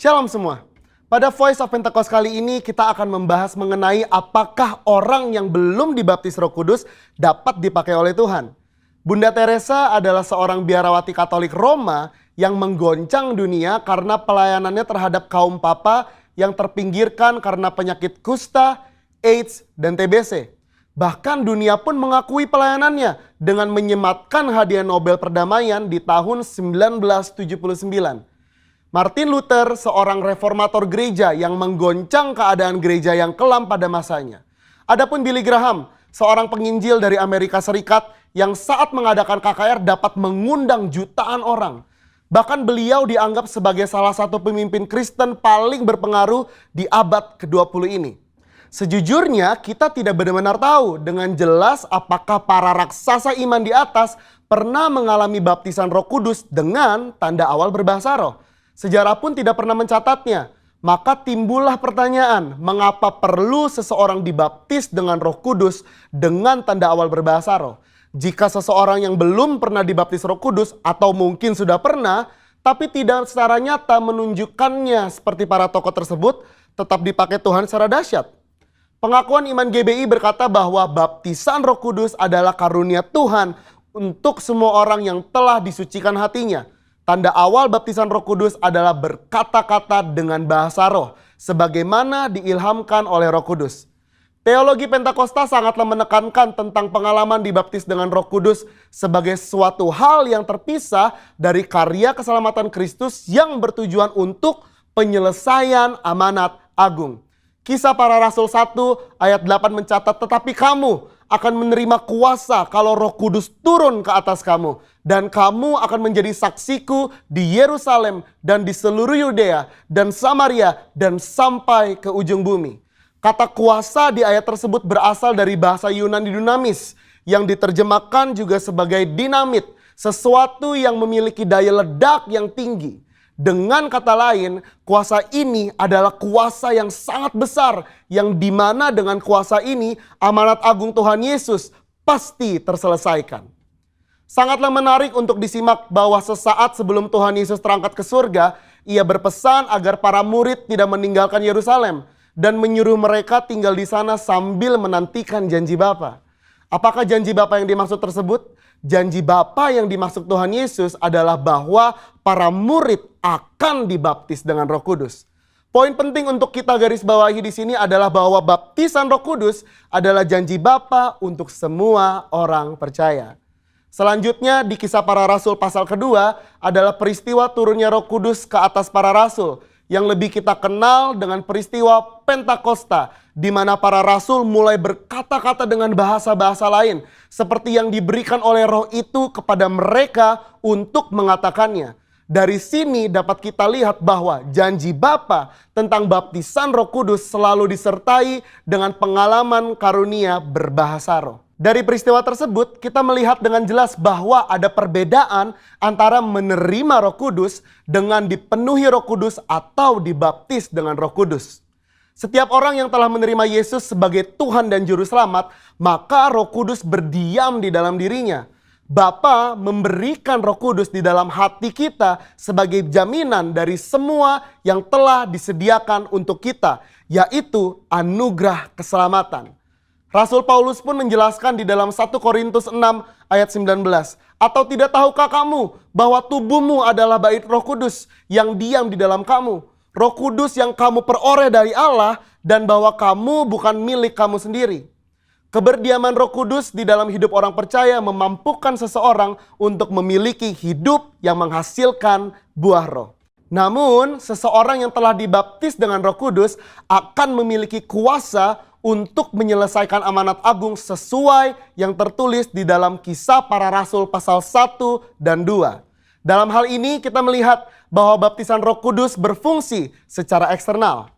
Shalom semua. Pada Voice of Pentecost kali ini kita akan membahas mengenai apakah orang yang belum dibaptis Roh Kudus dapat dipakai oleh Tuhan. Bunda Teresa adalah seorang biarawati Katolik Roma yang menggoncang dunia karena pelayanannya terhadap kaum papa yang terpinggirkan karena penyakit kusta, AIDS, dan TBC. Bahkan dunia pun mengakui pelayanannya dengan menyematkan hadiah Nobel Perdamaian di tahun 1979. Martin Luther, seorang reformator gereja yang menggoncang keadaan gereja yang kelam pada masanya. Adapun Billy Graham, seorang penginjil dari Amerika Serikat yang saat mengadakan KKR dapat mengundang jutaan orang. Bahkan beliau dianggap sebagai salah satu pemimpin Kristen paling berpengaruh di abad ke-20 ini. Sejujurnya kita tidak benar-benar tahu dengan jelas apakah para raksasa iman di atas pernah mengalami baptisan Roh Kudus dengan tanda awal berbahasa roh. Sejarah pun tidak pernah mencatatnya. Maka timbullah pertanyaan, mengapa perlu seseorang dibaptis dengan Roh Kudus dengan tanda awal berbahasa roh? Jika seseorang yang belum pernah dibaptis Roh Kudus atau mungkin sudah pernah, tapi tidak secara nyata menunjukkannya seperti para tokoh tersebut, tetap dipakai Tuhan secara dahsyat. Pengakuan Iman GBI berkata bahwa baptisan Roh Kudus adalah karunia Tuhan untuk semua orang yang telah disucikan hatinya. Tanda awal baptisan Roh Kudus adalah berkata-kata dengan bahasa roh, sebagaimana diilhamkan oleh Roh Kudus. Teologi Pentakosta sangatlah menekankan tentang pengalaman dibaptis dengan Roh Kudus sebagai suatu hal yang terpisah dari karya keselamatan Kristus yang bertujuan untuk penyelesaian amanat agung. Kisah Para Rasul 1 ayat 8 mencatat, tetapi kamu akan menerima kuasa kalau Roh Kudus turun ke atas kamu. Dan kamu akan menjadi saksiku di Yerusalem dan di seluruh Yudea dan Samaria dan sampai ke ujung bumi. Kata kuasa di ayat tersebut berasal dari bahasa Yunani dunamis yang diterjemahkan juga sebagai dinamit, sesuatu yang memiliki daya ledak yang tinggi. Dengan kata lain, kuasa ini adalah kuasa yang sangat besar yang dimana dengan kuasa ini amanat agung Tuhan Yesus pasti terselesaikan. Sangatlah menarik untuk disimak bahwa sesaat sebelum Tuhan Yesus terangkat ke surga, ia berpesan agar para murid tidak meninggalkan Yerusalem dan menyuruh mereka tinggal di sana sambil menantikan janji Bapa. Apakah janji Bapa yang dimaksud tersebut? Janji Bapa yang dimaksud Tuhan Yesus adalah bahwa para murid akan dibaptis dengan Roh Kudus. Poin penting untuk kita garis bawahi di sini adalah bahwa baptisan Roh Kudus adalah janji Bapa untuk semua orang percaya. Selanjutnya di Kisah Para Rasul pasal kedua adalah peristiwa turunnya Roh Kudus ke atas para rasul yang lebih kita kenal dengan peristiwa Pentakosta, di mana para rasul mulai berkata-kata dengan bahasa-bahasa lain seperti yang diberikan oleh Roh itu kepada mereka untuk mengatakannya. Dari sini dapat kita lihat bahwa janji Bapa tentang baptisan Roh Kudus selalu disertai dengan pengalaman karunia berbahasa roh. Dari peristiwa tersebut kita melihat dengan jelas bahwa ada perbedaan antara menerima Roh Kudus dengan dipenuhi Roh Kudus atau dibaptis dengan Roh Kudus. Setiap orang yang telah menerima Yesus sebagai Tuhan dan Juru Selamat, maka Roh Kudus berdiam di dalam dirinya. Bapa memberikan Roh Kudus di dalam hati kita sebagai jaminan dari semua yang telah disediakan untuk kita, yaitu anugerah keselamatan. Rasul Paulus pun menjelaskan di dalam 1 Korintus 6 ayat 19. Atau tidak tahukah kamu bahwa tubuhmu adalah bait Roh Kudus yang diam di dalam kamu? Roh Kudus yang kamu peroleh dari Allah dan bahwa kamu bukan milik kamu sendiri. Keberdiaman Roh Kudus di dalam hidup orang percaya memampukan seseorang untuk memiliki hidup yang menghasilkan buah roh. Namun seseorang yang telah dibaptis dengan Roh Kudus akan memiliki kuasa untuk menyelesaikan amanat agung sesuai yang tertulis di dalam Kisah Para Rasul pasal 1 dan 2. Dalam hal ini kita melihat bahwa baptisan Roh Kudus berfungsi secara eksternal.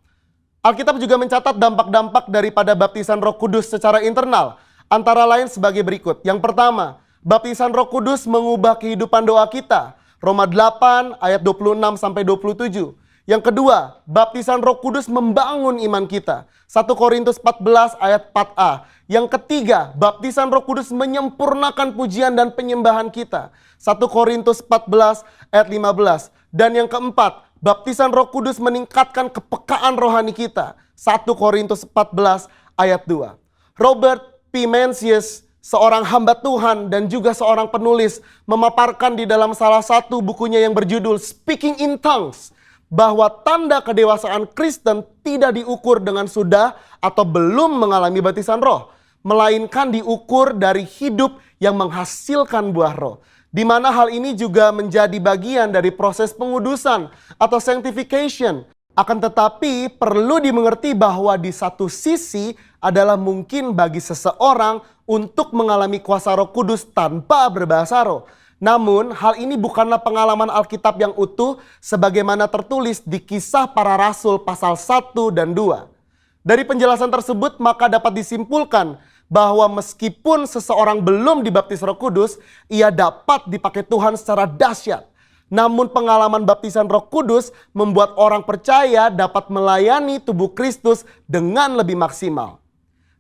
Alkitab juga mencatat dampak-dampak daripada baptisan Roh Kudus secara internal, antara lain sebagai berikut. Yang pertama, baptisan Roh Kudus mengubah kehidupan doa kita. Roma 8 ayat 26-27. Yang kedua, baptisan Roh Kudus membangun iman kita. 1 Korintus 14 ayat 4a. Yang ketiga, baptisan Roh Kudus menyempurnakan pujian dan penyembahan kita. 1 Korintus 14 ayat 15. Dan yang keempat, Baptisan Roh Kudus meningkatkan kepekaan rohani kita. 1 Korintus 14 ayat 2. Robert P. Mencius, seorang hamba Tuhan dan juga seorang penulis, memaparkan di dalam salah satu bukunya yang berjudul Speaking in Tongues, bahwa tanda kedewasaan Kristen tidak diukur dengan sudah atau belum mengalami baptisan roh, melainkan diukur dari hidup yang menghasilkan buah roh. Di mana hal ini juga menjadi bagian dari proses pengudusan atau sanctification. Akan tetapi perlu dimengerti bahwa di satu sisi adalah mungkin bagi seseorang untuk mengalami kuasa Roh Kudus tanpa berbahasa roh. Namun hal ini bukanlah pengalaman Alkitab yang utuh sebagaimana tertulis di Kisah Para Rasul pasal 1 dan 2. Dari penjelasan tersebut maka dapat disimpulkan bahwa meskipun seseorang belum dibaptis Roh Kudus, ia dapat dipakai Tuhan secara dahsyat. Namun pengalaman baptisan Roh Kudus membuat orang percaya dapat melayani tubuh Kristus dengan lebih maksimal.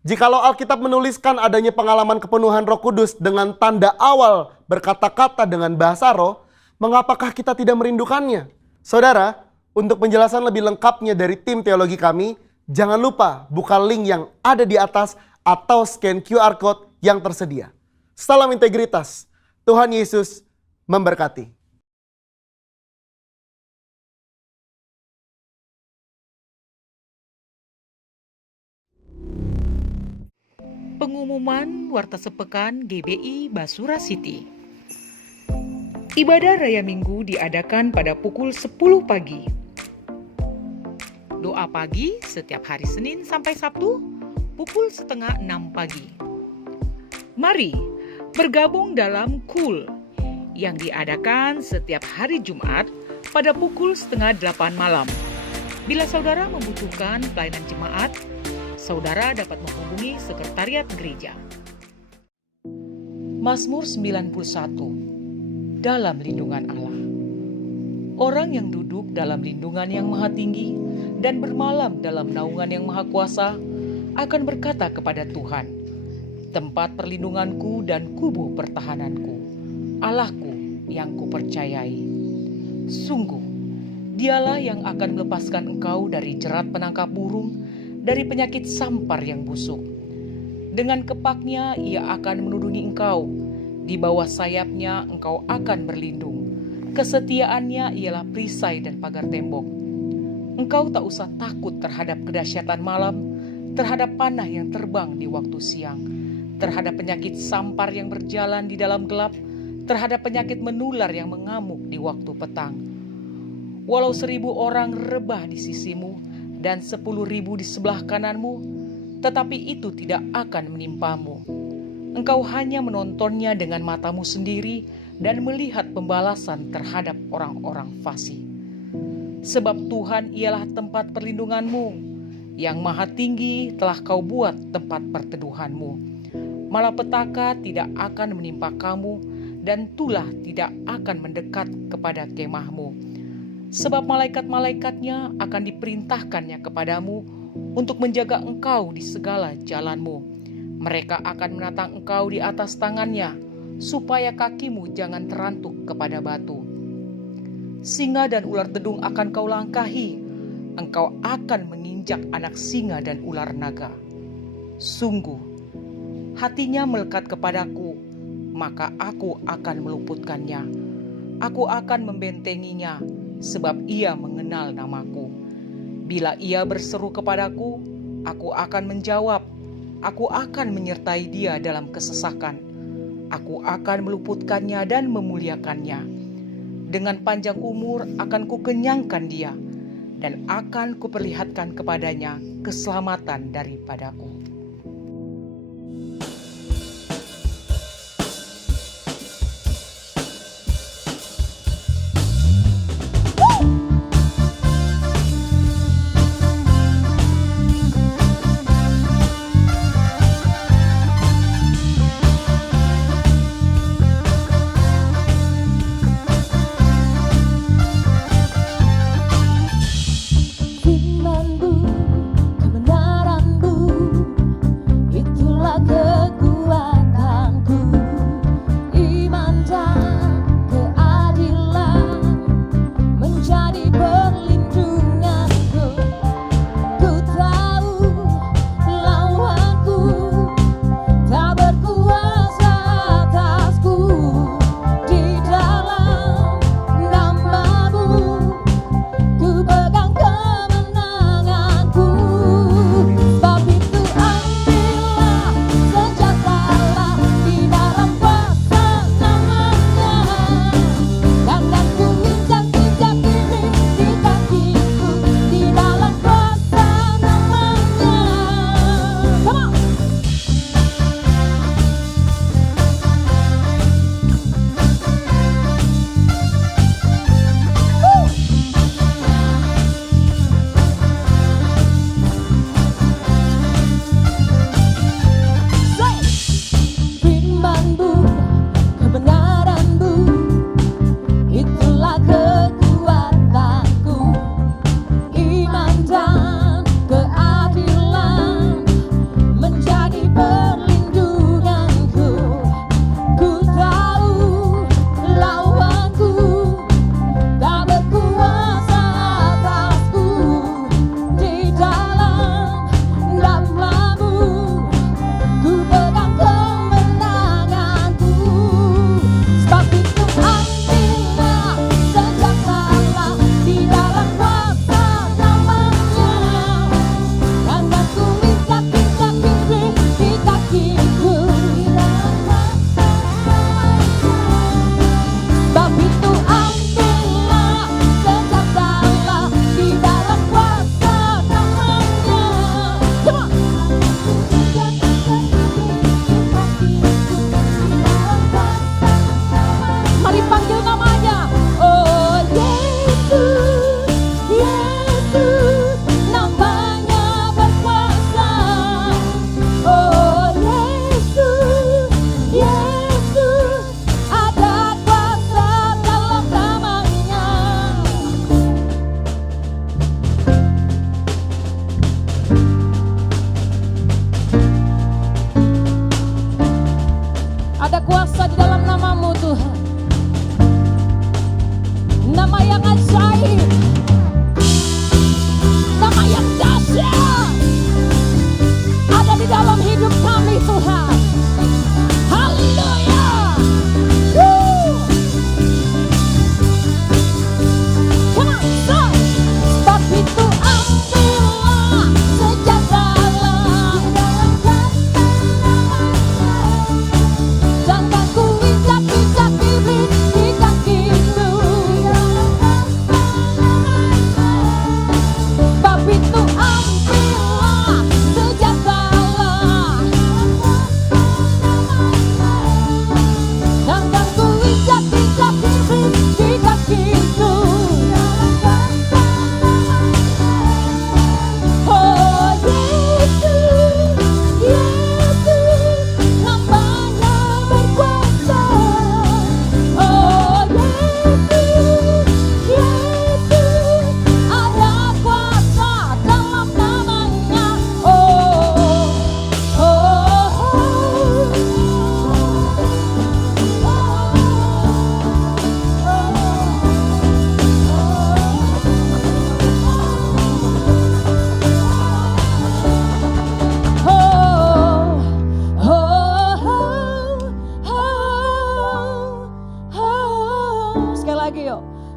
Jikalau Alkitab menuliskan adanya pengalaman kepenuhan Roh Kudus dengan tanda awal berkata-kata dengan bahasa roh, mengapakah kita tidak merindukannya? Saudara, untuk penjelasan lebih lengkapnya dari tim teologi kami, jangan lupa buka link yang ada di atas atau scan QR Code yang tersedia. Salam integritas. Tuhan Yesus memberkati. Pengumuman Warta Sepekan GBI Basura City. Ibadah Raya Minggu diadakan pada pukul 10 pagi. Doa pagi setiap hari Senin sampai Sabtu pukul setengah 6 pagi. Mari bergabung dalam KUL yang diadakan setiap hari Jumat pada pukul setengah 8 malam. Bila saudara membutuhkan pelayanan jemaat, saudara dapat menghubungi sekretariat gereja. Mazmur 91. Dalam lindungan Allah. Orang yang duduk dalam lindungan yang maha tinggi dan bermalam dalam naungan yang maha kuasa akan berkata kepada Tuhan, tempat perlindunganku dan kubu pertahananku, Allahku yang kupercayai. Sungguh, dialah yang akan melepaskan engkau dari jerat penangkap burung, dari penyakit sampar yang busuk. Dengan kepaknya ia akan menudungi engkau, di bawah sayapnya engkau akan berlindung. Kesetiaannya ialah perisai dan pagar tembok. Engkau tak usah takut terhadap kedahsyatan malam, terhadap panah yang terbang di waktu siang, terhadap penyakit sampar yang berjalan di dalam gelap, terhadap penyakit menular yang mengamuk di waktu petang. Walau 1.000 orang rebah di sisimu dan 10.000 di sebelah kananmu, tetapi itu tidak akan menimpamu. Engkau hanya menontonnya dengan matamu sendiri dan melihat pembalasan terhadap orang-orang fasik. Sebab Tuhan ialah tempat perlindunganmu, yang maha tinggi telah kau buat tempat perteduhanmu. Malapetaka tidak akan menimpa kamu, dan tulah tidak akan mendekat kepada kemahmu. Sebab malaikat-malaikatnya akan diperintahkannya kepadamu untuk menjaga engkau di segala jalanmu. Mereka akan menatang engkau di atas tangannya, supaya kakimu jangan terantuk kepada batu. Singa dan ular dedung akan kau langkahi, engkau akan menginjak anak singa dan ular naga. Sungguh, hatinya melekat kepadaku, maka aku akan meluputkannya. Aku akan membentenginya, sebab ia mengenal namaku. Bila ia berseru kepadaku, aku akan menjawab. Aku akan menyertai dia dalam kesesakan. Aku akan meluputkannya dan memuliakannya. Dengan panjang umur akan kukenyangkan dia, dan akan kuperlihatkan kepadanya keselamatan daripadaku. Firman-Mu, kebenaran-Mu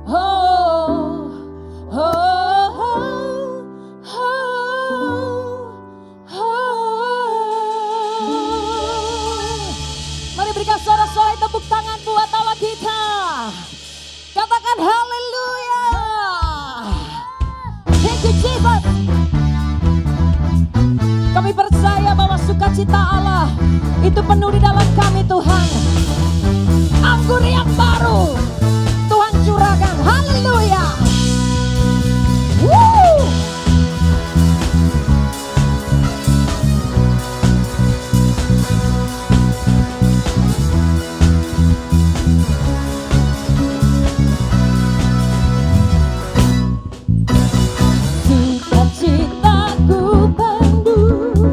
Oh, oh, oh, oh, oh. Mari berikan sorak-sorai tepuk tangan buat Allah kita. Katakan haleluya. Thank you Jesus. Kami percaya bahwa sukacita Allah itu penuh di dalam kami Tuhan. Anggur yang baru Tuhan curahkan. Haleluya. Woo! Sukacitaku penuh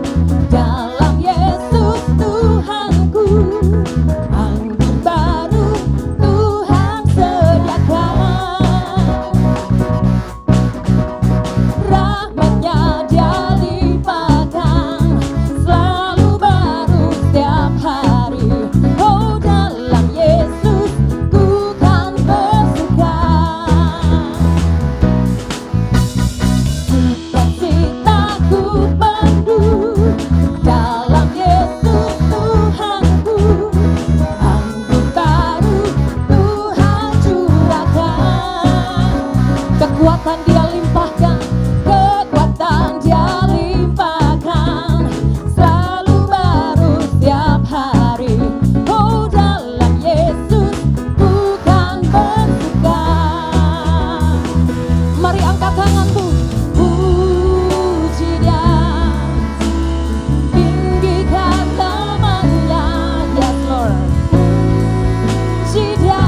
dalam Yesus Tuhanku. Anggur baru Tuhan sediakan. Rahmat-Nya Dia limpahkan, selalu baru setiap hari. Oh, dalam Yesus ku kan bersuka. Sukacitaku penuh dalam Yesus Tuhanku. Anggur baru Tuhan curahkan. Kekuatan Dia limpahkan, kekuatan Dia limpahkan, selalu baru setiap hari. Oh, dalam Yesus bukan bersuka. Mari angkat tanganku, puji Dia, tinggikan namanya. Yes Lord, puji Dia,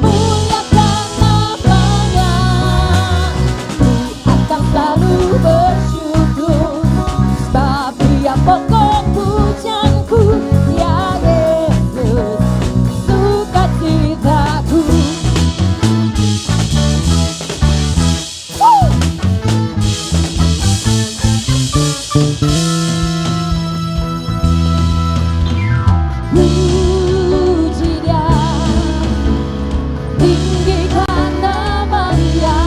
muliakan namanya. Ku akan selalu bersyukur, sebab Dia pokok pujianku. Ya Yesus, sukacitaku. Woo! Puji Dia, tinggikan namanya.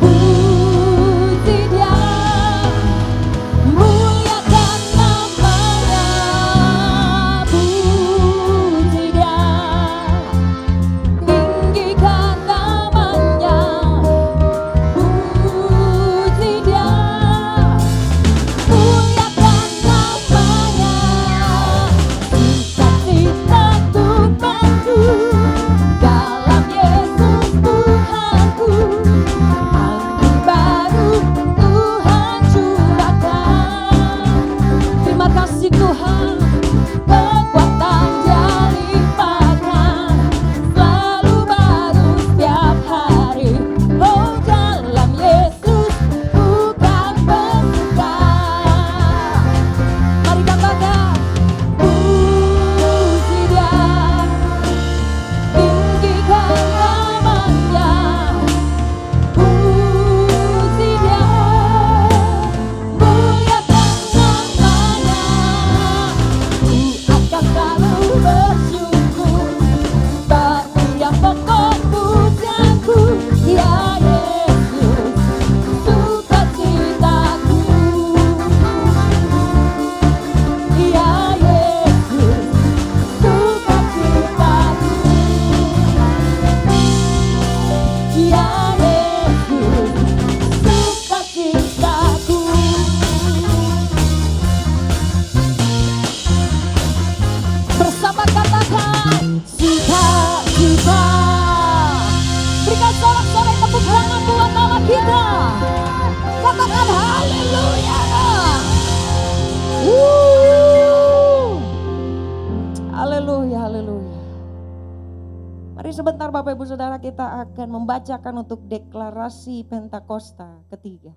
Puji Dia, muliakan namanya. Puji Dia, tinggikan namanya. Puji Dia, muliakan namanya. Sukacitaku penuh dalam Yesus Tuhanku. Anggur baru Tuhan curahkan. Terima kasih Tuhan, kekuatan Dia limpahkan, selalu baru setiap hari. Oh, dalam Yesus bukan bersuka. Mari katakan, puji Dia, tinggikan namanya. Puji Dia, muliakan namanya. Ku akan selalu bersyukur, sebab Dia pokok pujianku. Ya Yesus, sukacitaku. Ya Yesus, sukacitaku. Ya Yesus, sukacitaku. Bersama katakan sukacita. Berikan sorak-sorai tepuk tangan buat Allah kita. Katakan haleluya. Haleluya, haleluya. Mari sebentar Bapak Ibu Saudara, kita akan membacakan untuk deklarasi Pentakosta ketiga.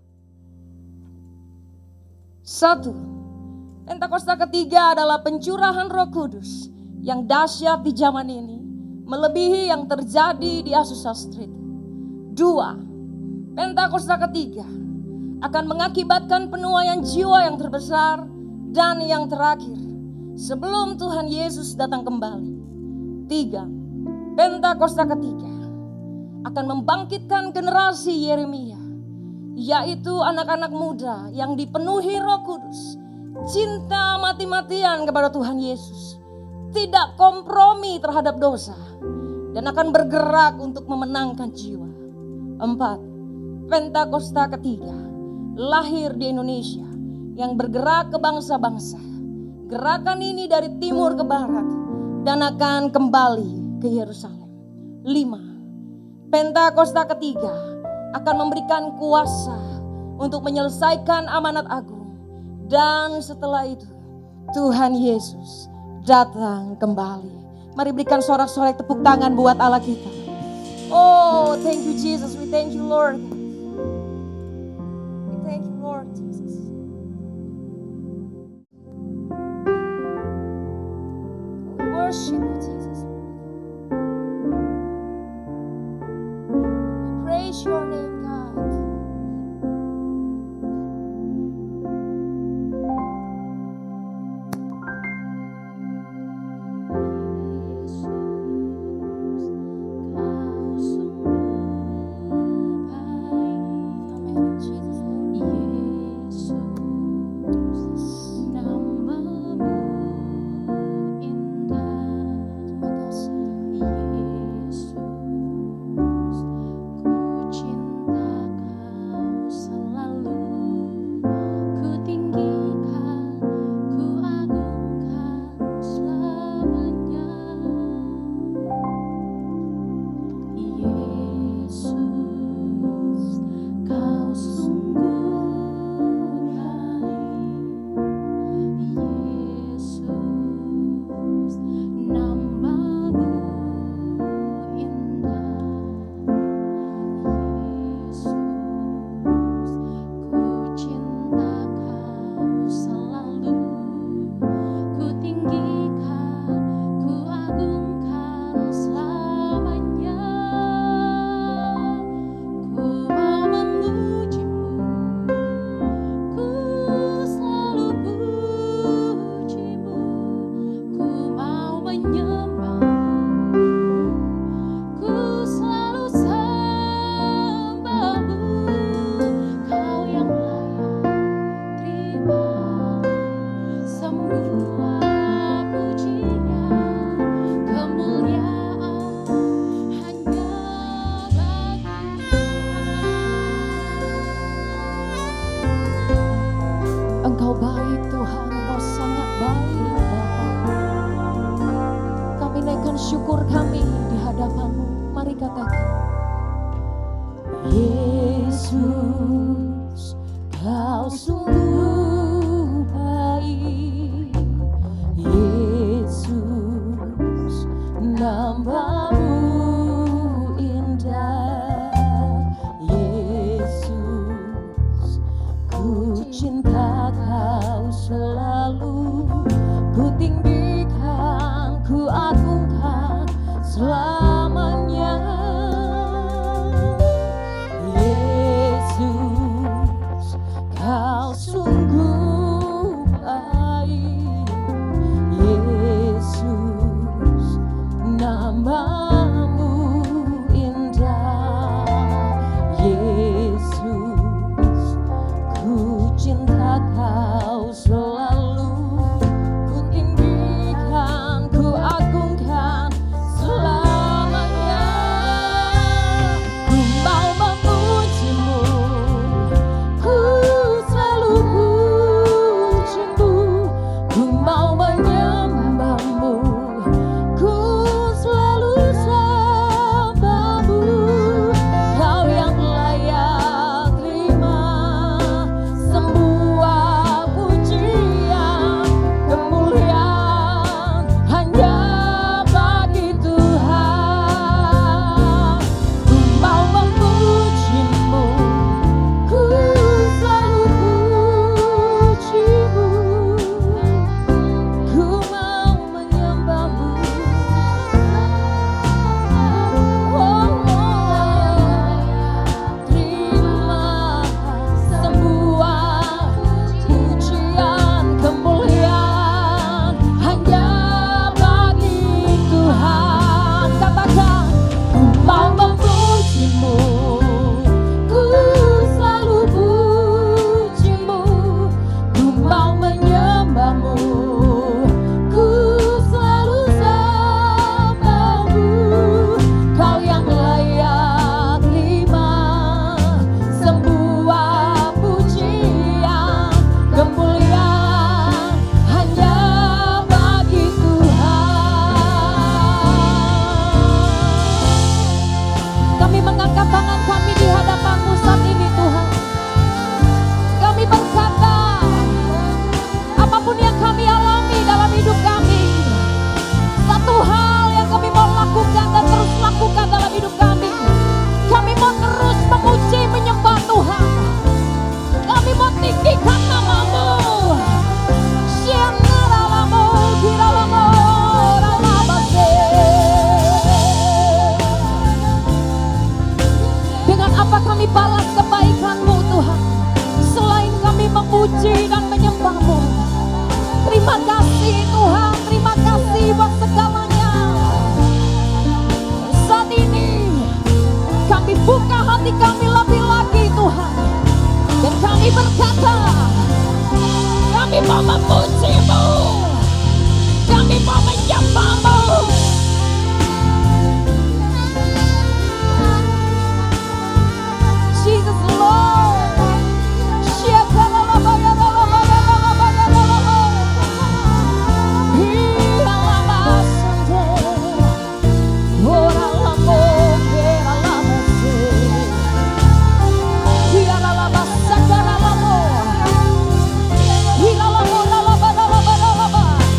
1. Pentakosta ketiga adalah pencurahan Roh Kudus yang dahsyat di zaman ini, melebihi yang terjadi di Azusa Street. 2. Pentakosta ketiga akan mengakibatkan penuaian jiwa yang terbesar dan yang terakhir sebelum Tuhan Yesus datang kembali. 3. Pentakosta ketiga akan membangkitkan generasi Yeremia, yaitu anak-anak muda yang dipenuhi Roh Kudus, cinta mati-matian kepada Tuhan Yesus, tidak kompromi terhadap dosa, dan akan bergerak untuk memenangkan jiwa. 4. Pentakosta ketiga lahir di Indonesia yang bergerak ke bangsa-bangsa. Gerakan ini dari timur ke barat dan akan kembali ke Yerusalem. 5. Pentakosta ketiga akan memberikan kuasa untuk menyelesaikan amanat agung. Dan setelah itu Tuhan Yesus datang kembali. Mari berikan sorak-sorai tepuk tangan buat Allah kita. Oh, thank you Jesus, we thank you Lord. We thank you Lord Jesus. We worship you Jesus. We praise your name God. Engkau baik Tuhan, Engkau sangat baik Bapa. Kami naikkan syukur kami di hadapan-Mu. Mari katakan, Yesus, Kau sungguh baik. Yesus, nama-Mu indah. Yesus, ku cinta Kau selalu, ku tinggikan, ku agungkan selamanya. Yesus, Kau sungguh angkat tangan kami di hadapan-Mu saat ini Tuhan. Kami berkata, apapun yang kami alami dalam hidup kami, satu hal yang kami mau lakukan dan terus lakukan dalam hidup kami, kami mau terus memuji menyembah Tuhan. Kami mau tinggikan nama-Mu. Dengan apa kami balas kebaikan-Mu Tuhan, selain kami memuji dan menyembah-Mu. Terima kasih Tuhan, terima kasih buat segalanya. Saat ini kami buka hati kami lebih lagi Tuhan, dan kami berkata, kami mau memuji-Mu, kami mau menyembah-Mu. Jesus Lord,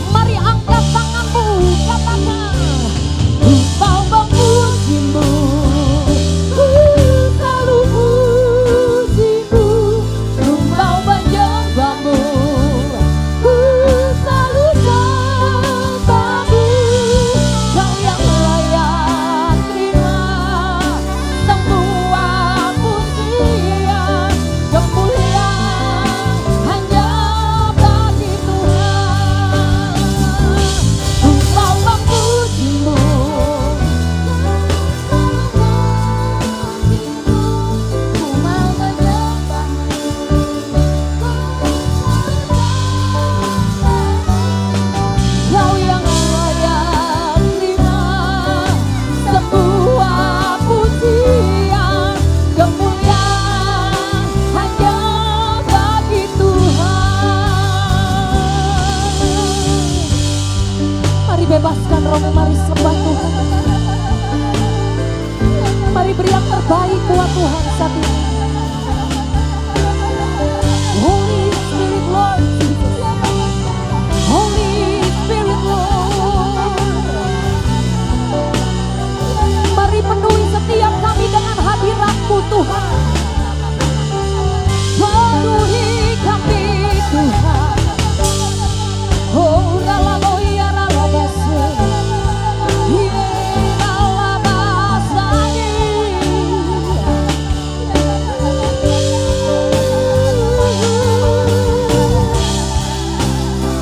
mari angkat tanganmu, katakan, Engkau memuji-Mu, ku selalu puji-Mu, ku mau menyembah-Mu, ku selalu sembah-Mu. Kau yang layak terima semua pujian, kemuliaan hanya bagi Tuhan. Ku mau memuji-Mu, ku mau menyembah-Mu. Kau yang layak terima semua pujian, kemuliaan hanya bagi Tuhan. Mari bebaskan rohmu, mari sembah Tuhan. Mari beri yang terbaik buat Tuhan saat ini. Holy Spirit Lord Jesus, Holy Spirit Lord, mari penuhi setiap kami dengan hadirat-Mu Tuhan. Penuhi kami Tuhan. Oh ralabo ya ralabase, ye ralabasani.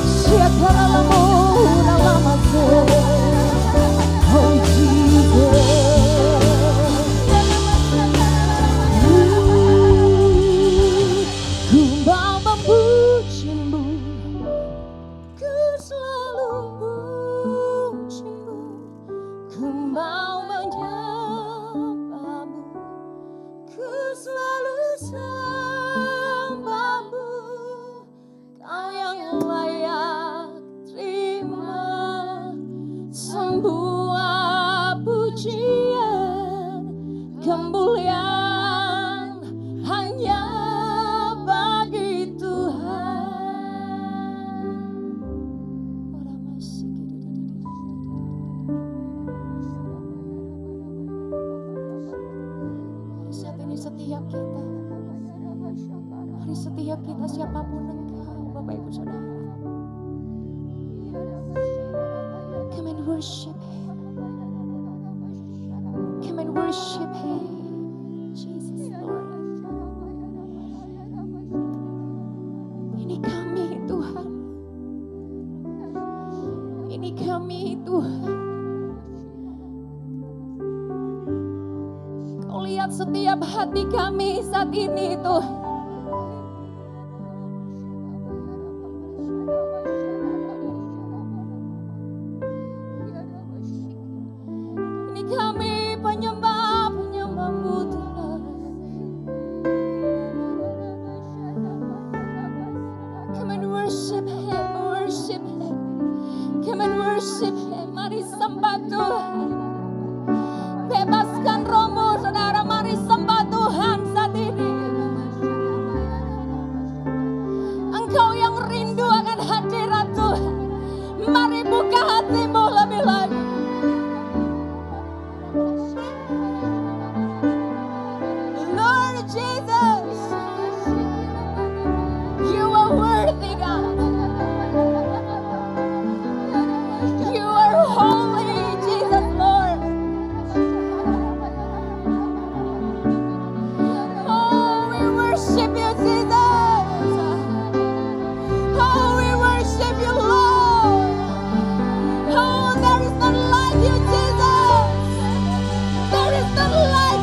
Siapa ralabo ralamase, oh Jesus. Ku mau memuji-Mu, ku selalu puji-Mu, ku mau menyembah-Mu, ku selalu sembah-Mu. Kau yang layak terima semua pujian, kemuliaan hanya bagi Tuhan. Saat ini setiap kita, mari setiap kita siapapun engkau, Bapak Ibu Saudara, come and worship Him, come and worship Him, Jesus Lord. Ini kami Tuhan, ini kami Tuhan. Kau lihat setiap hati kami saat ini Tuhan. Ini kami penyembah-penyembah-Mu Tuhan. Come and worship Him, worship Him. Come and worship Him. Mari sembah Tuhan. Bebaskan rohmu saudara, mari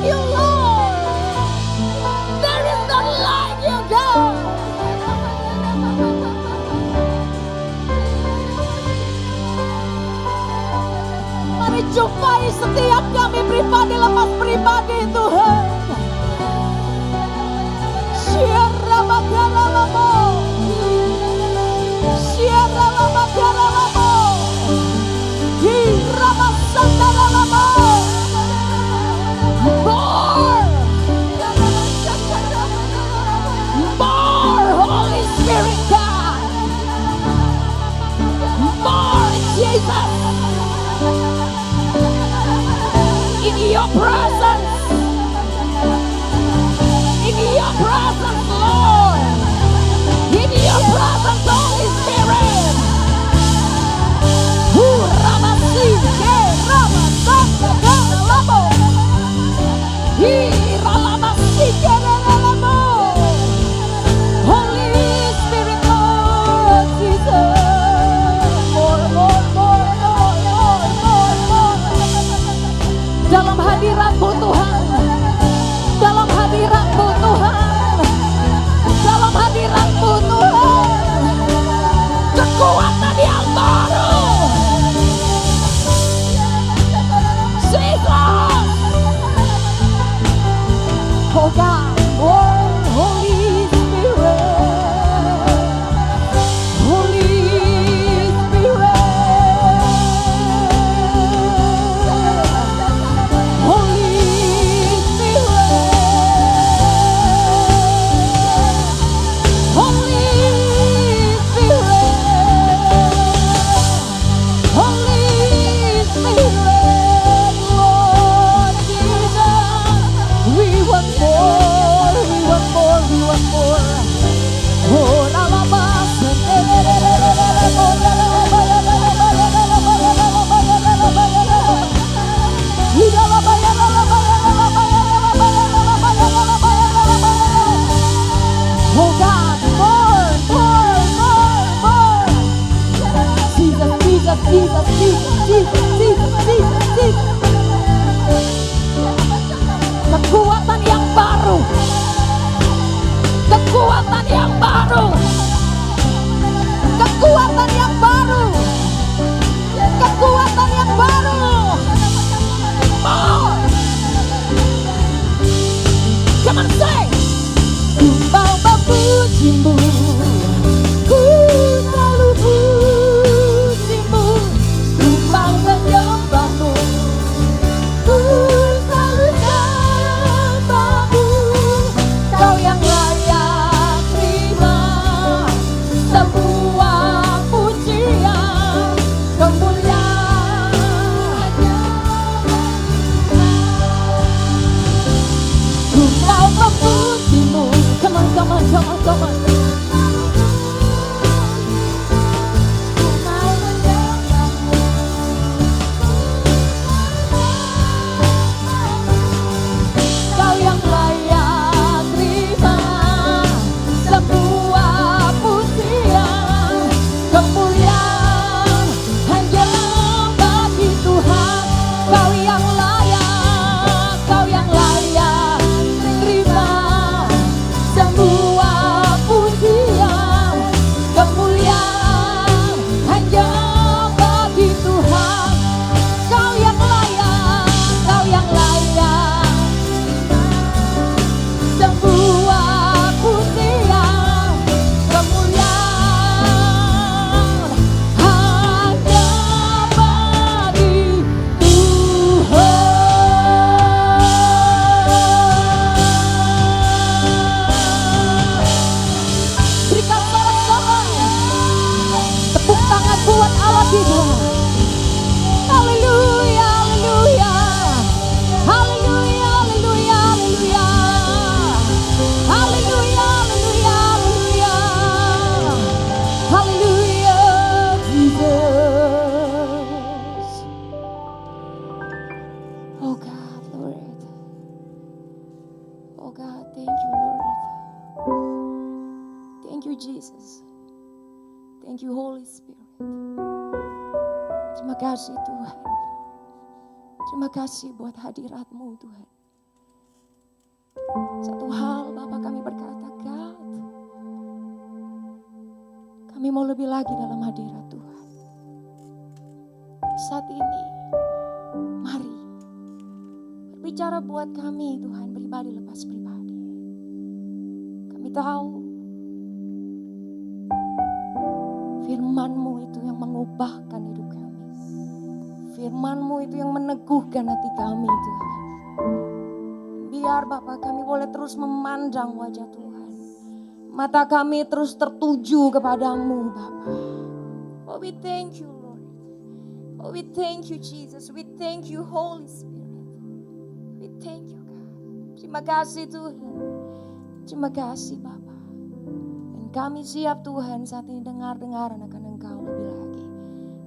you, Lord. There is none like you, God. Mari jumpai setiap kami pribadi lepas pribadi, Tuhan. Sierra Magara Lamo, Sierra Magara Lamo, Hirama Sandara Lamo. More Holy Spirit, God. More Jesus. In your presence. In your presence, Lord. In your presence, Holy Spirit. Ramasi, Ramasanda, Labo. Ramasi, Labo. Holy Spirit, Lord Jesus. More. Dalam hadirat-Mu, Tuhan. Dalam hadirat-Mu, Tuhan. Dalam hadirat-Mu, Tuhan. Kekuatan yang baru. Jesus. Oh God, more Holy Spirit. Holy Spirit. Holy Spirit. Holy Spirit. Holy Spirit, Lord Jesus. We want more, we want more, we want more. Oh, oh God, more. Jesus. Kekuatan yang baru. Kekuatan yang baru. Kekuatan yang baru. Kekuatan yang baru. More. Come on, say. Ku mau memujimu. Ku selalu pujimu. Ku mau menyembahmu. Ku selalu sembahmu. Kau yang layak terima semua pujian, kemuliaan. Ku mau memujimu. Come on. Kau yang layak terima semua pujian, kemuliaan hanya bagi Tuhan. Kau yang layak terima semua pujian, kemuliaan hanya bagi Tuhan. Kau yang layak semua pujian, kemuliaan hanya bagi Tuhan. Berikan sorak-sorai, tepuk tangan buat Allah kita. Haleluya, haleluya. Haleluya, haleluya, haleluya. Haleluya, haleluya, haleluya. Haleluya, Jesus. Oh God, Lord. Oh God, thank you, Lord. Thank you, Jesus. Thank you, Holy Spirit. Terima kasih Tuhan. Terima kasih buat hadirat-Mu, Tuhan. Satu hal Bapa kami berkata, God, kami mau lebih lagi dalam hadirat Tuhan. Saat ini, mari berbicara buat kami Tuhan, pribadi lepas pribadi. Kami tahu firman-Mu itu yang mengubahkan hidup kami. Firman-Mu itu yang meneguhkan hati kami Tuhan. Biar Bapa kami boleh terus memandang wajah Tuhan. Mata kami terus tertuju kepadamu Bapa. Oh, we thank you Lord. Oh, we thank you Jesus. We thank you Holy Spirit. We thank you God. Terima kasih Tuhan. Terima kasih Bapa. Dan kami siap Tuhan saat ini dengar-dengaran akan Engkau lebih lagi.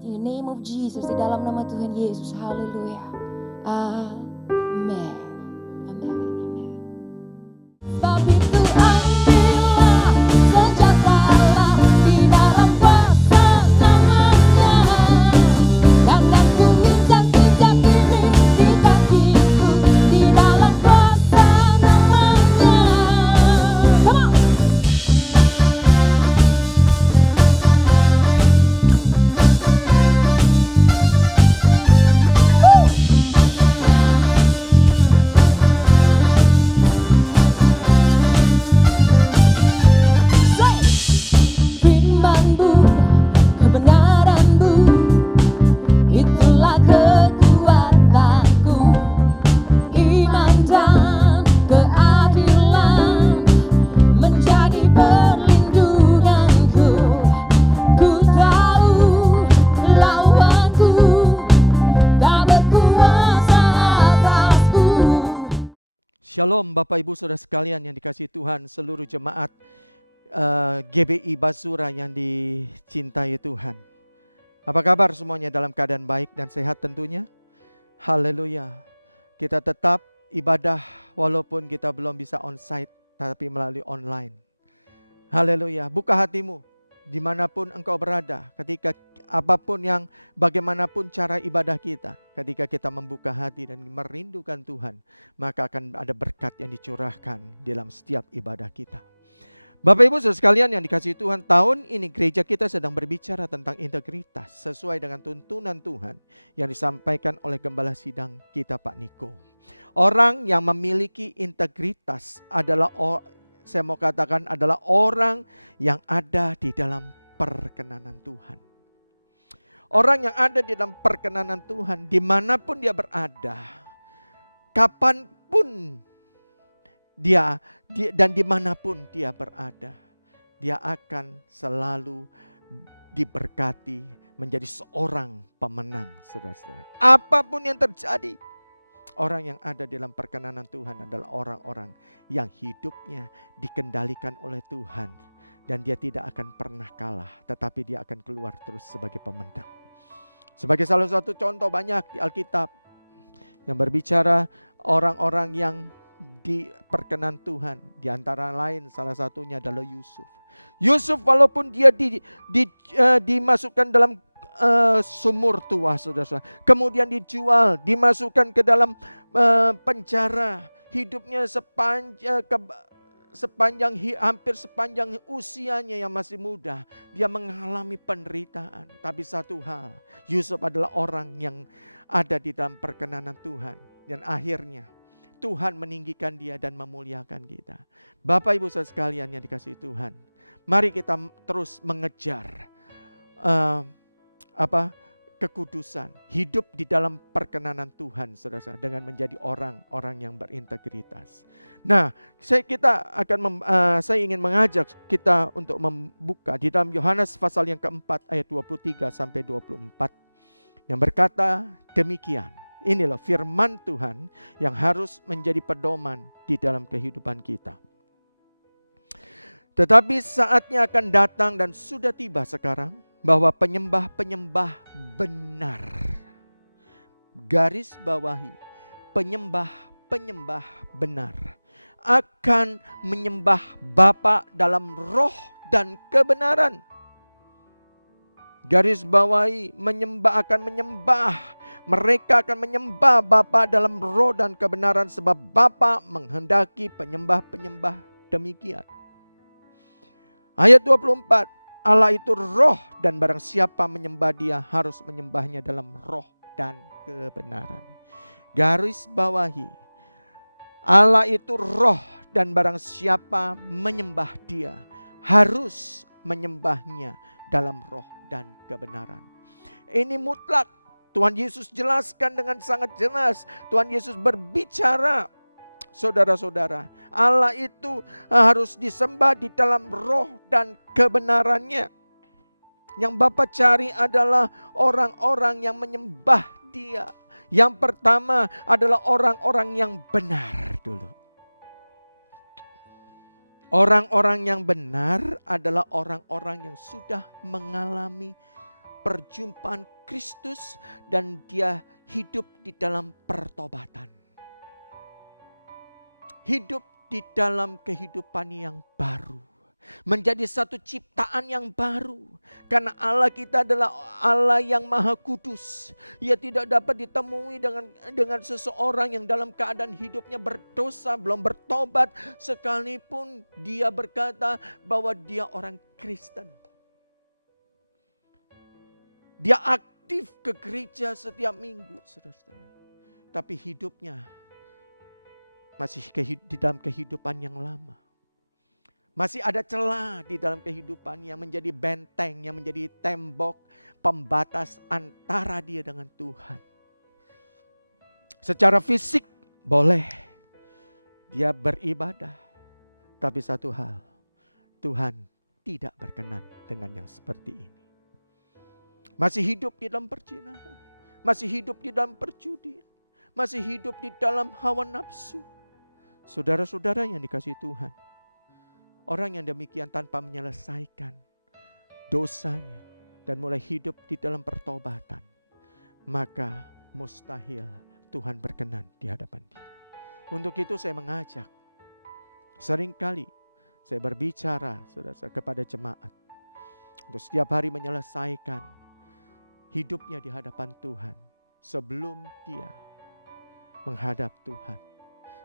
In the name of Jesus, di dalam nama Tuhan Yesus. Haleluya. Amen. Sebab itu ambillah senjata di dalam kuasa namanya. Dan ku injak-injak ini di kakiku di dalam kuasa namanya. Come on. Firman-Mu, kebenaran-Mu, itulah kekuatanku. Iman dan keadilan menjadi perlindunganku. Ku tahu lawanku tak berkuasa atasku. Shalom Bapak Ibu Saudara sekalian yang dikasihi Tuhan, seluruh jemaat GBI Basura yang dicintai Tuhan. Apa kabar semuanya, dalam keadaan baik dan sehat tentunya? Haleluya. Kita tetap ibadah walaupun kita belum bisa on-site, tapi melalui online. Haleluya. Buka hatimu dimanapun engkau berada, ketika apapun yang bagaimanapun cara ibadah kita, ketika kita membuka hati dan merindukan Tuhan, maka akan ada berkat yang dicurahkan dalam setiap ibadah kita. Bapak Ibu Saudara sekalian yang dikasihi Tuhan, tahun ini gereja kita sedang berbicara tentang integritas sesuai dengan tuntunan Tuhan yang disampaikan oleh Gembala Sidang kita Pak Niko. Orang yang memiliki integritas adalah, saya mau katakan, adalah orang yang ada di dalam perkenanan Tuhan. Orang yang ada di dalam perkenanan Tuhan, dimanapun dia berada, kapanpun dia dan dimanapun dia berada, dia akan selalu diberkati menjadi seorang pemenang, saudara-saudara. Apapun yang terjadi, orang yang ada dalam perkenanan Tuhan adalah orang-orang yang hidupnya dikendalikan oleh Tuhan. Dan dia tidak akan pernah kalah, tetapi dia akan keluar terus sebagai pemenang. Sebagai salah satu contoh banyak di Alkitab yang berbicara orang-orang yang diperkenan Tuhan. Di antara lain salah satunya adalah Yusuf. Yusuf walaupun dia dimasukkan dalam sumur tua, saudara-saudara, kemudian dijual, dimasukkan ke dalam penjara, hidupnya hampir sepanjang usianya yang masih muda, dia mengalami penderitaan. Tapi satu hal, Yusuf adalah orang yang ada di dalam perkenanan Tuhan, dan akhirnya Tuhan meninggikan dia dan memuliakan kita. Bapak Ibu Saudara sekalian yang dikasihi Tuhan, mari kita terus mengejar kekudusan, hidup di dalam perkenanan Tuhan, saudara, dengan menjadi orang-orang yang berintegritas. Nah, saya ingin mengajak kita untuk membuka di dalam Yohanes pasal yang keempat ayat 23 sampai 24 yang berkata demikian. Ini loh firman Tuhan yang harus menjadi pedoman di dalam kehidupan kita. Tetapi saatnya akan datang dan sudah tiba sekarang bahwa penyembah-penyembah benar, garis bawahi, penyembah-penyembah benar akan menyembah Bapa dalam roh dan kebenaran. Garis bawahi, akan menyembah Mereka akan menyembah Bapa dalam roh dan kebenaran sebab Bapa menghendaki penyembah-penyembah demikian. Ayat 24, Allah itu roh dan barang siapa menyembah Dia harus menyembahnya dalam roh dan kebenaran. Garis bawahi, Allah itu roh dan barang siapa menyembah Dia harus menyembahnya dalam roh dan kebenaran. Ini mutlak. Tuhan Yesus jelaskan dengan sangat jelas. Tuhan Yesus berbicara, saudara-saudara, Allah itu harus disembah di dalam roh dan kebenarannya. Yang Bapa cari adalah orang-orang yang menyembah Dia. Yang pertama adalah orang-orang yang benar dulu. Orang-orang yang benar adalah orang-orang yang sudah mengalami perjumpaan Kristus dan dia hidup di dalam pertobatan. Hidup di dalam kehidupan yang baru. Menjadi satu ciptaan yang baru. Karena Allah kita adalah Allah yang maha kudus. Ia tidak dapat ditemui dengan seseorang yang dalam keadaan hidupnya berdosa, belum bertobat. Sekalipun dia berkata bahwa dia orang Kristen. Dia aktif ke gereja setiap minggu, saudara-saudara. Tapi hidupnya masih di dalam kehidupan yang lama. Masih ada celah di dalam kehidupan yang menjadi benteng, yang menjadi tembok pembatas antara dia dengan Tuhan. Secara fisik boleh dia beribadah. Tapi satu hal, Tuhan tidak berkenan dengan yang seperti ini. Masih hidup di dalam perzinahan, masih hidup di dalam perjudian, masih hidup di dalam hawa nafsu. Saudara-saudara yang dikasihi Tuhan, orang yang demikian tanpa menyelesaikan dosanya dan mulai hidup di dalam pertobatan, maka mustahil Tuhan berkenan di hadapan dia. Untuk itu saya mengajak, seringkali saya berbicara saudara kepada jemaat untuk setiap hari menyelesaikan hidupnya di hadapan Tuhan sebelum dia menghadap Tuhan.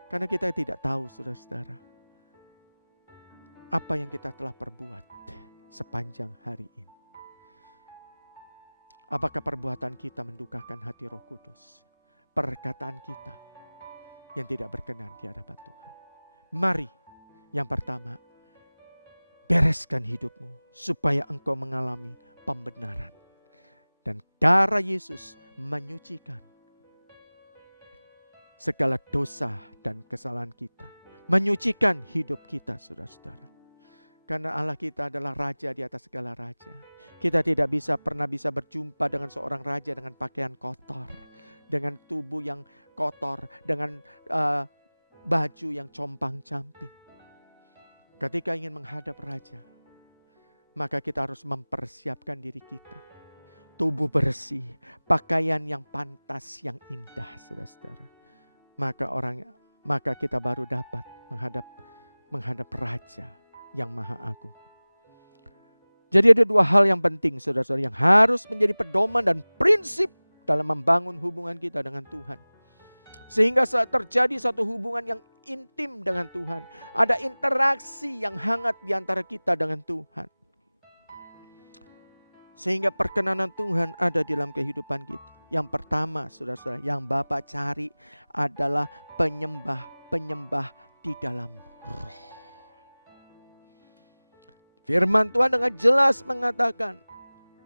Karena kita tidak tahu saudara-saudara apa yang kita telah perbuat sepanjang hari ini. Apakah perbuatan kita mendukakan hati Roh Kudus? Perkataan kita yang tidak berkenan di hadapan Tuhan. Mari, yang pertama, bereskan hidupmu supaya engkau mengalami pembenaran. Dan darah Yesus menyucikan segala dosa dan kesalahan kita. Menyucikan hidup kita, saudara-saudara. Karena Allah kita adalah raja di atas segala raja. Kita tidak pernah bisa berjumpa dengan seorang raja dengan pakaian kotor, dengan tubuh yang kotor, dengan baju yang compang-camping. Ketika ingin menghadap raja, maka kita harus mempersiapkan diri kita. Tubuh bersih, pakaian yang pantas, yang indah, saudara-saudara. Maka kita baru dapat menghadap raja yang maha agung. Jadi ada dua hal yang penting saudara-saudara yang harus menjadi pedoman dan prinsip dalam membangun hubungan kita dengan Tuhan. Sehingga saat terjadi satu hubungan yang intim dengan Tuhan, ada interaksi yang hangat di antara kita dengan Tuhan. Sehingga perkenanan Tuhan ada di dalam kehidupan kita. Yang pertama saudara-saudara yang Bapak cari adalah penyembah-penyembah di dalam roh. Firman Tuhan dengan jelas mengatakan,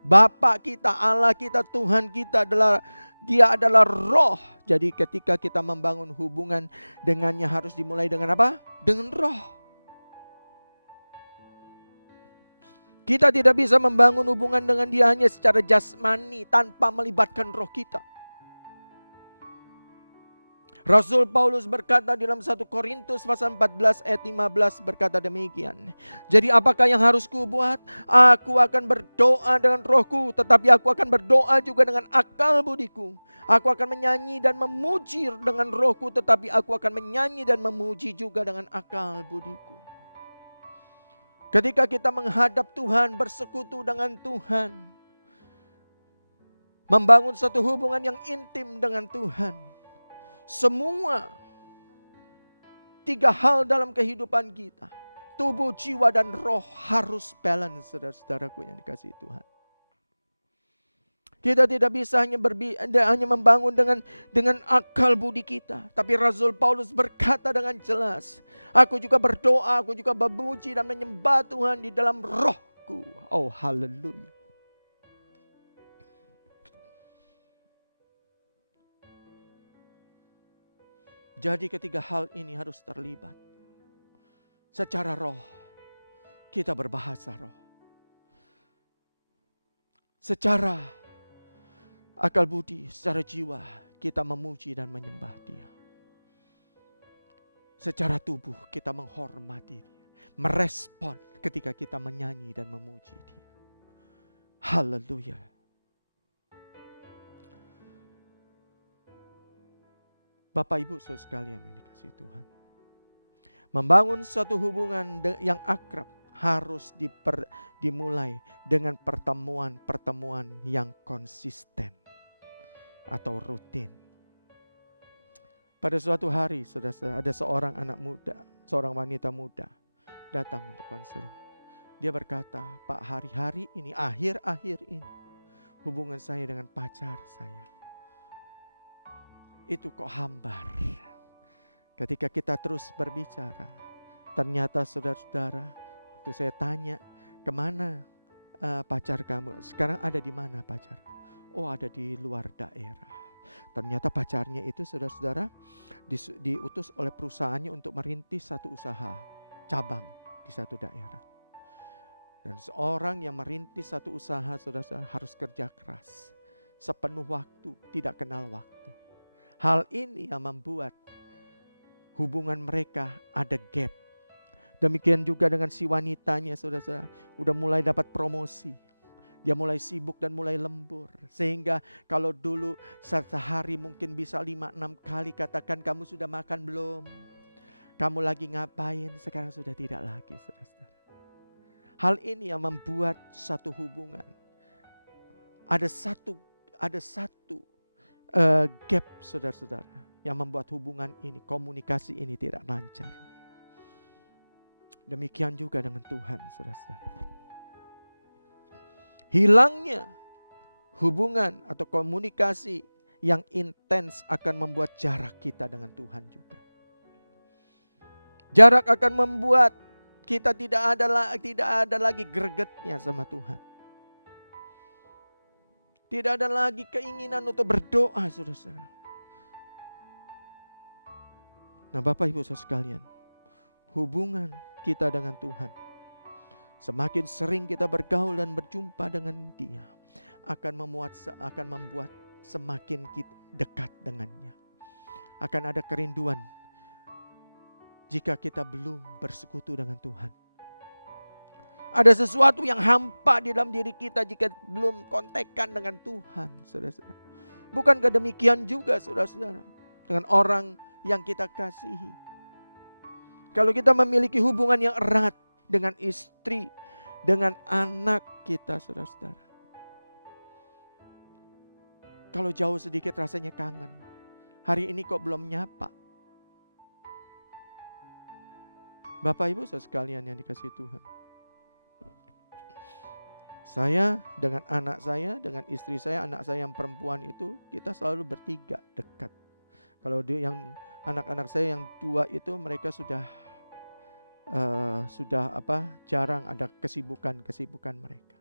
Bapa kita, Allah kita, Tuhan kita Dia adalah roh. Jadi ketika kita membangun hubungan dengannya harus dimulai dengan apa? Dengan roh. Kita tidak bisa membangun hubungan dengan Dia hanya secara jasmani tanpa melibatkan roh kita. Rasul Paulus berkata di dalam 1 Korintus pasal 14 ayat 15 berkata demikian. Jadi apakah yang harus kubuat? Aku akan berdoa dengan rohku, tetapi aku akan berdoa juga dengan akal budiku. Aku akan menyanyi dan memuji dengan rohku, tetapi aku akan menyanyi dan memuji juga dengan akal budiku. Ketika kita menghadap Tuhan, bersekutu dengan Tuhan, Membangun satu hubungan yang intim dengan Tuhan. Semua 3 hal dalam kehidupan kita, tubuh, jiwa, dan roh harus balance, saudara-saudaraku yang dikasihi Tuhan. Kita tidak bisa hanya membangun dengan akal budi kita. Tapi Rasul Paulus berkata dengan jelas, aku juga berdoa, aku juga memuji dan menyembah Tuhan di dalam rohku. Oh, haleluya. Jadi ketiga hal ini harus terlibat. Secara roh, kita berbahasa roh. Secara akal budi, secara jiwa, kita memuji dan menyembah Dia. Secara tubuh, kita menghormati Dia. Merespon ketika kita menyanyi dan memuji Dia. Haleluya. Bapak Ibu saudara sekalian yang dikasihi Tuhan. Membangun suatu hubungan yang akrab harus dimulai dengan pertemuan-pertemuan yang konsisten atau rutin. Pada suatu hari ada seorang anak muda, seorang wanita muda datang untuk konseling. Dia berkata, Pak, hari-hari ini, akhir-akhir ini, hubungan saya dengan pacar saya itu kok hambar. Ketika kita terus berbicara, ternyata saudara-saudara, waktu saya tanya, kemana pacar kamu? Sekarang ada di mana pacar? Oh, ada di luar daerah. Ternyata pacarnya itu saudara-saudara diutus oleh perusahaannya untuk merintis satu usaha cabang di satu daerah. Dan seorang yang merintis satu usaha saudara-saudara harus kerja keras, sepenuh waktu, tidak kenal waktu. Hal ini yang membuat hubungan mereka ada gap. Demikian juga dengan si wanitanya, saudara-saudara, udah mulai dapat promosi. Dia mulai sibuk dan mulai lembur. Sehingga kalau dulu sehari mungkin bisa 5-6 kali katakan, kamu sudah makan belum? Kamu lagi ngapain? Sekarang sudah tidak lagi, saudara-saudara. Hal ini yang membuat satu hubungan ada satu gap, saudara-saudara, yang membuat hubungan ini, komunikasi ini tidak lancar. Demikian juga dengan Tuhan, saudara-saudara. Hilangnya hubungan atau komunikasi yang intens akan membuat jarak kita dengan Tuhan juga. Jarak akan membuat kita tidak ada lagi gregetnya sama Tuhan. Tidak ada lagi keinginan untuk berdoa, saudara-saudara. Nah, Bapak Ibu saudara sekalian, hubungan kita dengan Tuhan, semakin sering kita bergaul dan berjumpa dengan Dia, akan membuat semakin kita dekat dengannya. Akan ada kerinduan jika kita belum bersekutu dengan Tuhan. Ada sesuatu yang hampa di dalam diri kita jika belum kontekan dengan Tuhan, saudara-saudara. Bukankah demikian juga, saudara-saudara, dengan orang yang kita kasihi? Kalau kita memiliki hubungan yang erat dengan istri, dengan anak kita, saudara-saudara. Kalau jauh sedikit rasanya kangen. Hari ini kok belum nyapa? Bapak Ibu saudara sekalian yang dikasihi Tuhan. Saya dengan anak saya, dengan istri saya, anak saya yang perempuan itu, kita selalu bertiga dekat. Kalau dia yang anak-anak saya yang 2 itu mereka sudah jarang ada kesibukan mereka.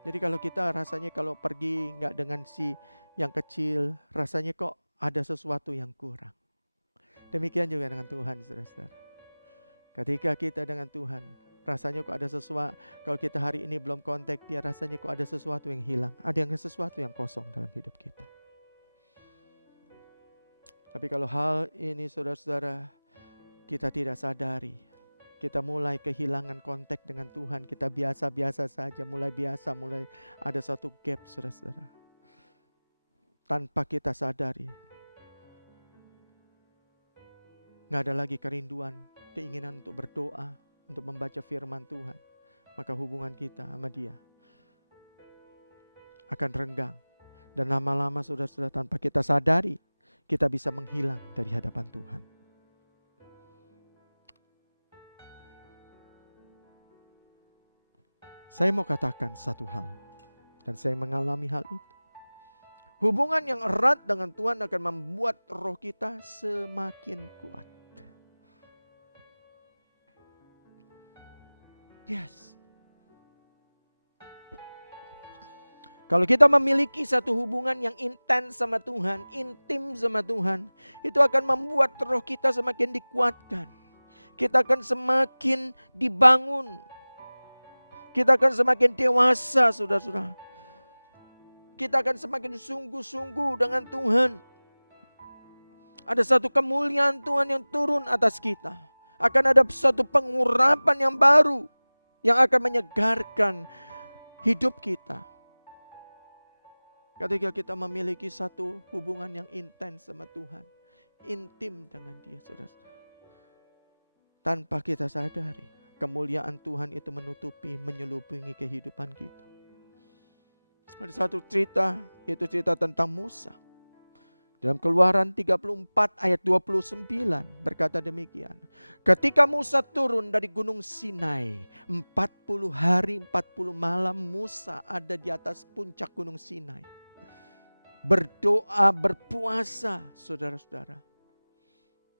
Jadi kalau kita rasanya kalau pergi nggak dengan si yang kecil, rasanya kok ada sesuatu yang kurang. Demikian juga dengan Tuhan, saudara-saudara. Ketika kita dengan Tuhan, rasanya kok ada sesuatu, kalau kita hari ini belum kontak Dia, rasanya kok ada sesuatu yang hilang. Ada sesuatu yang kosong dalam hidup kita. Tapi kalau hal ini saudara-saudara, kita tidak sadari, kita mulai kehilangan kontak dengan Tuhan, kita biasa-biasa saja, mulai ada satu gap, saudara-saudara. Tanpa kita sadari, nggak ada lagi kerinduan, keinginan untuk berdoa, untuk membaca firman Tuhan, maka hubungan kita sama Dia akan renggang. Dan lama-lama saudara-saudara, tanpa kita sadari, kita bisa menghilang dari hadapan Tuhan. Saya mau katakan satu hal, dan saya mengalami hal itu. Hubungan yang erat dengan Tuhan akan membuat roh kita semakin kuat. Yes. Kalau kita memiliki satu hubungan yang intens sama Tuhan, intim sama Tuhan, itu akan membuat roh kita semakin dikuatkan. Kita akan semakin dibangun. Kita akan semakin dewasa, saudara-saudara. Kita akan semakin sungguh-sungguh dengan Tuhan. Ada satu kemuliaan Tuhan yang turun atas kita. Akan ada satu pengurapan yang baru yang akan menyegarkan hidup kita. Ketika kita memiliki satu hubungan yang intens sama Tuhan, intim dengan Dia, saudara-saudara. Tanpa kita sadari, kemuliaan Tuhan itu menutupi, menyelubungi kehidupan kita. Ada satu cerita, yaitu cerita tentang Musa. Dalam Keluaran 34 ayat 29 berkata demikian. Ketika Musa turun dari gunung Sinai, 40 hari 40 malam Musa ada di atas puncak gunung Sinai. Berdoa, berpuasa, saudara-saudara.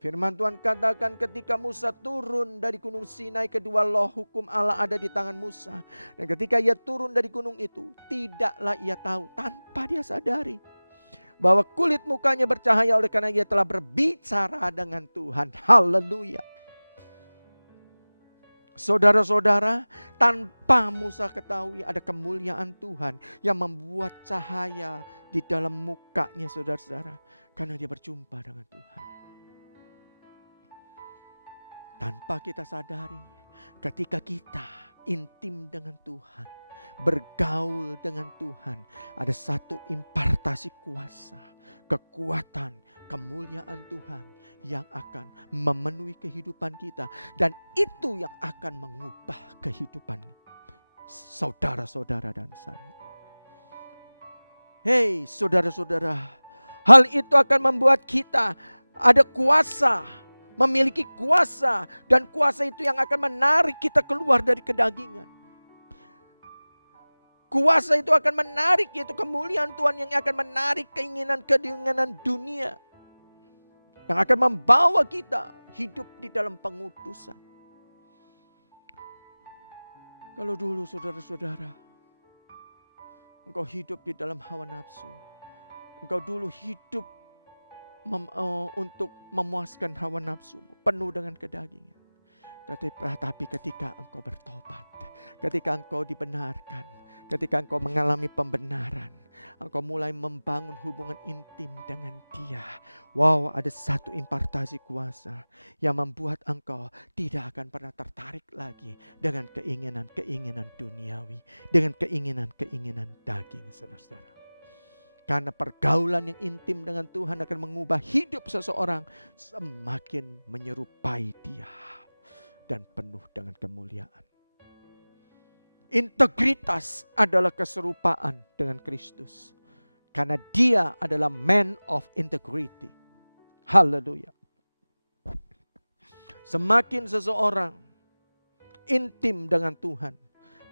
Firman Tuhan katakan ketika Musa turun dari gunung Sinai, kedua loh hukum Allah ada di tangan Musa. Dan ketika ia turun dari gunung itu, tidaklah ia tahu tanpa dia sadari bahwa kulit mukanya bercahaya oleh karena ia telah berbicara dengan Tuhan. Haleluya. Saudara-saudara, tanpa Musa ketahui ada kemuliaan Tuhan yang membuat cahaya di dalam mukanya, saudara-saudara. Karena dia berjumpa dengan Tuhan. Tanpa kita sadari, ketika kita intim dengan Tuhan, bergaul dengan Tuhan, ada satu impartasi kuasa, kekuatan, kemuliaan Tuhan yang akan memenuhi kehidupan kita. Dan itu yang akan mengubah kehidupan saudara-saudara dan saya. Hei saudara-saudara, hal itu akan membuat kita ada kuasa, memiliki kuasa, dan kuasa itu yang akan menarik kita keluar dari kedagingan. Kuasa itu akan menarik, yaitu kemuliaan Tuhan yang akan menarik keinginan dunia. Yang akan membawa kita hidup di dalam pengudusan. Kalau dulu saudara-saudara, engkau hidup di dalam hawa nafsu. Engkau dulu hidup untuk memuaskan hawa nafsumu, penuh dengan kedagingan. Tapi ketika engkau bertobat, ketika engkau dibenarkan, ketika engkau mengalami pembenaran, engkau mulai membangun hubungan intim dengan Dia. Wow, ada satu impartasi kuasa yang membuat engkau tidak akan pernah tertarik lagi dengan keinginan-keinginan duniawi, dengan keinginan-keinginan daging, saudara-saudara. Karena pergaulan yang intim dengan Tuhan akan mengubah hidup seseorang semakin menyerupai Dia dan penuh dengan kemuliaan. Integritas adalah keserupaan dengan Kristus. Karena Dia adalah man of integrity. Haleluya. Semakin seseorang intim dengan Tuhan,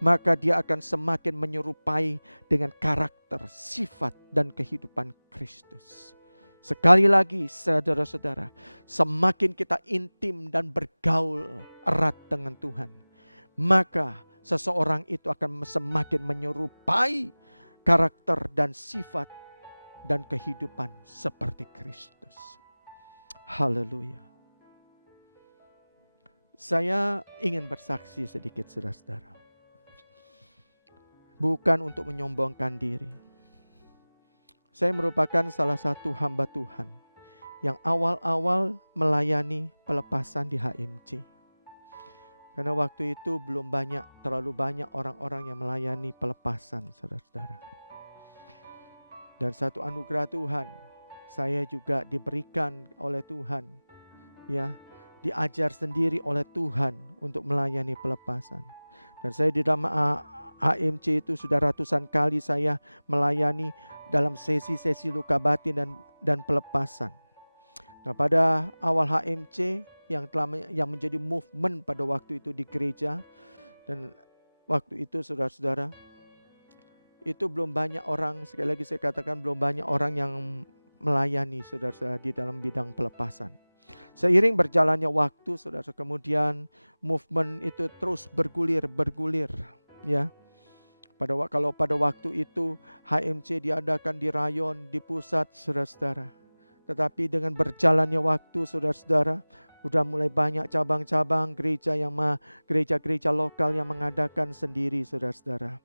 maka dia akan semakin menyerupai dengan karakter, sifat, dan kehidupan Kristus. Sekali lagi saudara-saudara, semakin kita intim dan bergaul erat dengan Tuhan, maka seseorang itu akan semakin menyerupai karakter dan sifat dan kehidupan seperti Kristus. Haleluya. Saya ingin bersaksi sedikit, saudara-saudara. Bukan untuk menyombongkan diri. Saya merupakan salah satu hamba Tuhan yang awal-awal melayani pelepasan di HMC. Karena waktu itu belum terlalu banyak orang-orang yang melayani pelepasan, saudara-saudara. Dan satu anugerah Tuhan, saya juga diberikan oleh Tuhan, ya, diajar sendiri oleh Tuhan untuk melayani pelepasan. Dan saya di dalam HMC itu sudah ratusan kali saya melayani dalam sesi-sesi luka batin dan pelepasan. Nah, pada awal HMC yang menjadi movement pada waktu itu di gereja, dan waktu itu saudara-saudara, itu belum banyak orang, sekali lagi saya katakan belum banyak orang yang melayani saudara-saudara di dalam bidang pelepasan. Seiring berjalannya waktu, saudara, kemudian movement itu terus bergulir ya. Kalau pada waktu itu HMC diadakan di rayon, di pusat, saudara-saudara. Tetapi dengan berjalannya waktu, saudara-saudara, udah mulai banyak cabang-cabang gereja-gereja lokal yang mengadakan sendiri, saudara-saudara.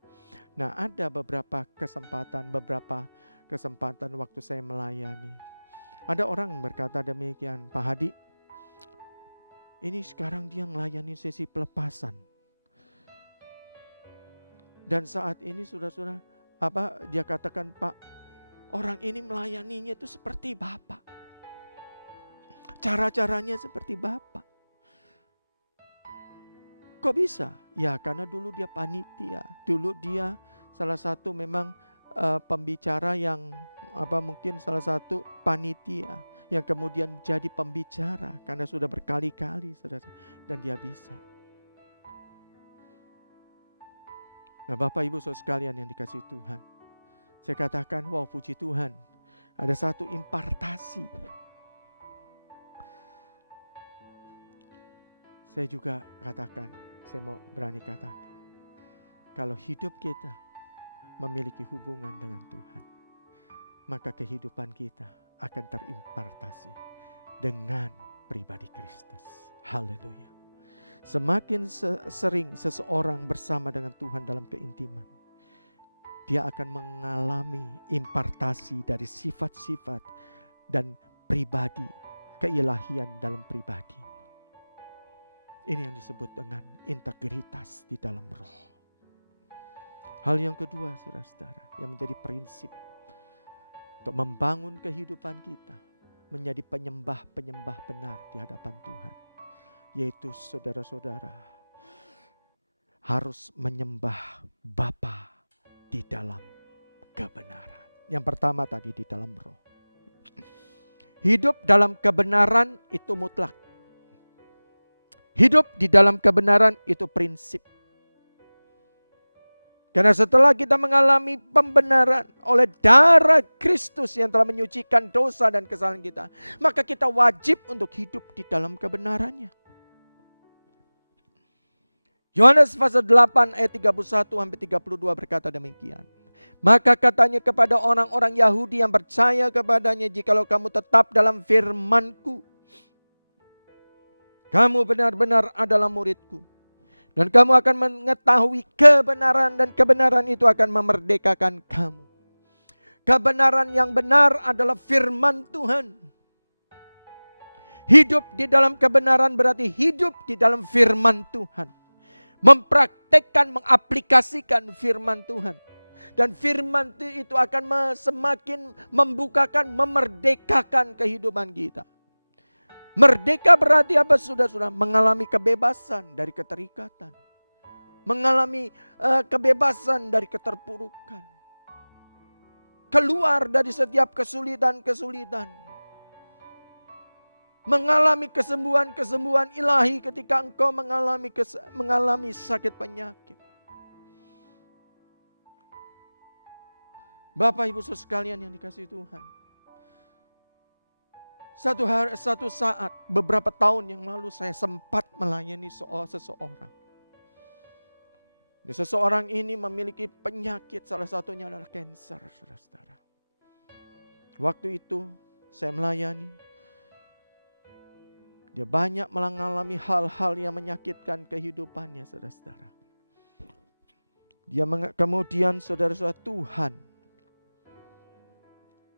Nah, ada beberapa kesempatan waktu saya melayani. Ada orang berkata demikian, Pak Hadi, ini sekarang dia melayani sesi pelepasan. Dan saat ini saudara-saudara, dia katakan, Pak, orang ini melayaninya itu seperti Bapak. Cara-caranya seperti Bapak. Kok bisa? Ya karena dulu dia panitia. Dulu dia salah satu memang pembicara yang mungkin salah satu panitia yang kemudian jadi pembicara karena sudah berkali-kali, saudara, dan dia bisa. Nah, Bapak Ibu Saudara sekalian yang dikasihi Tuhan, saya katakan, wow, puji Tuhan, ada satu impartasi. Saya juga katakan, saya mau berani katakan, kalau hidup kita memiliki hubungan dengan Tuhan, maka kehidupan kita akan terimpartasi dengan pribadi Kristus. Haleluya. Semakin sering seseorang bersama dengan Tuhan dalam keintiman, dia akan mengalami impartasi dari sifat-sifat dan pribadi, keilahian dalam pribadinya. Ini yang disebut dengan integritas di dalam roh. Hal yang kedua, saudara-saudara, yang menjadi prinsip untuk membangun kehidupan kita menjadi penyembah-penyembah benar di hadapan Tuhan, yaitu saudara-saudara harus menyembah Bapa di dalam kebenaran. Yang pertama tadi di dalam roh. Hidup dalam kebenaran itu mutlak. Hidup di dalam kebenaran itu prinsip. Karena setelah kita mengalami pembenaran oleh darah Kristus yang telah menyucikan dosa dan kesalahan kita, maka kita wajib untuk hidup di dalam kebenarannya. Yohanes pasal 8 ayat 31-32 berkata demikian. Maka katanya kepada orang-orang Yahudi yang percaya kepadanya, jikalau kamu tetap dalam firman-Ku, kamu benar-benar adalah murid-Ku. Dan kamu akan mengetahui kebenaran, dan kebenaran itu akan memerdekakan kamu. Kebenaran yang benar adalah firman Tuhan. Hidup di dalam kebenaran berarti hidup di dalam firman Tuhan. Mempraktekkan, mengaplikasikan firman Tuhan. Dan firman itu akan semakin membukakan, memerdekakan kehidupan kita. Merdeka berarti apa, saudara-saudara? Mengalami kebebasan dari keterikatan. Mengalami kebebasan dari keterpurukan. Keluar dari setiap kesulitan-kesulitan. Mengalami kesembuhan-kesembuhan ilahi ketika engkau mengalami sakit penyakit. Bapak Ibu Saudara sekalian yang dikasihi Tuhan. Satu saat beberapa tahun yang lalu saya sempat melayani seseorang. Seseorang ini memiliki penyakit, salah satunya adalah kanker, saudara-saudara. Waktu itu saya melayani. Dia banyak mengalami hal-hal yang menyakitkan kehidupannya, saudara-saudara. Kemudian saudara-saudara, Tuhan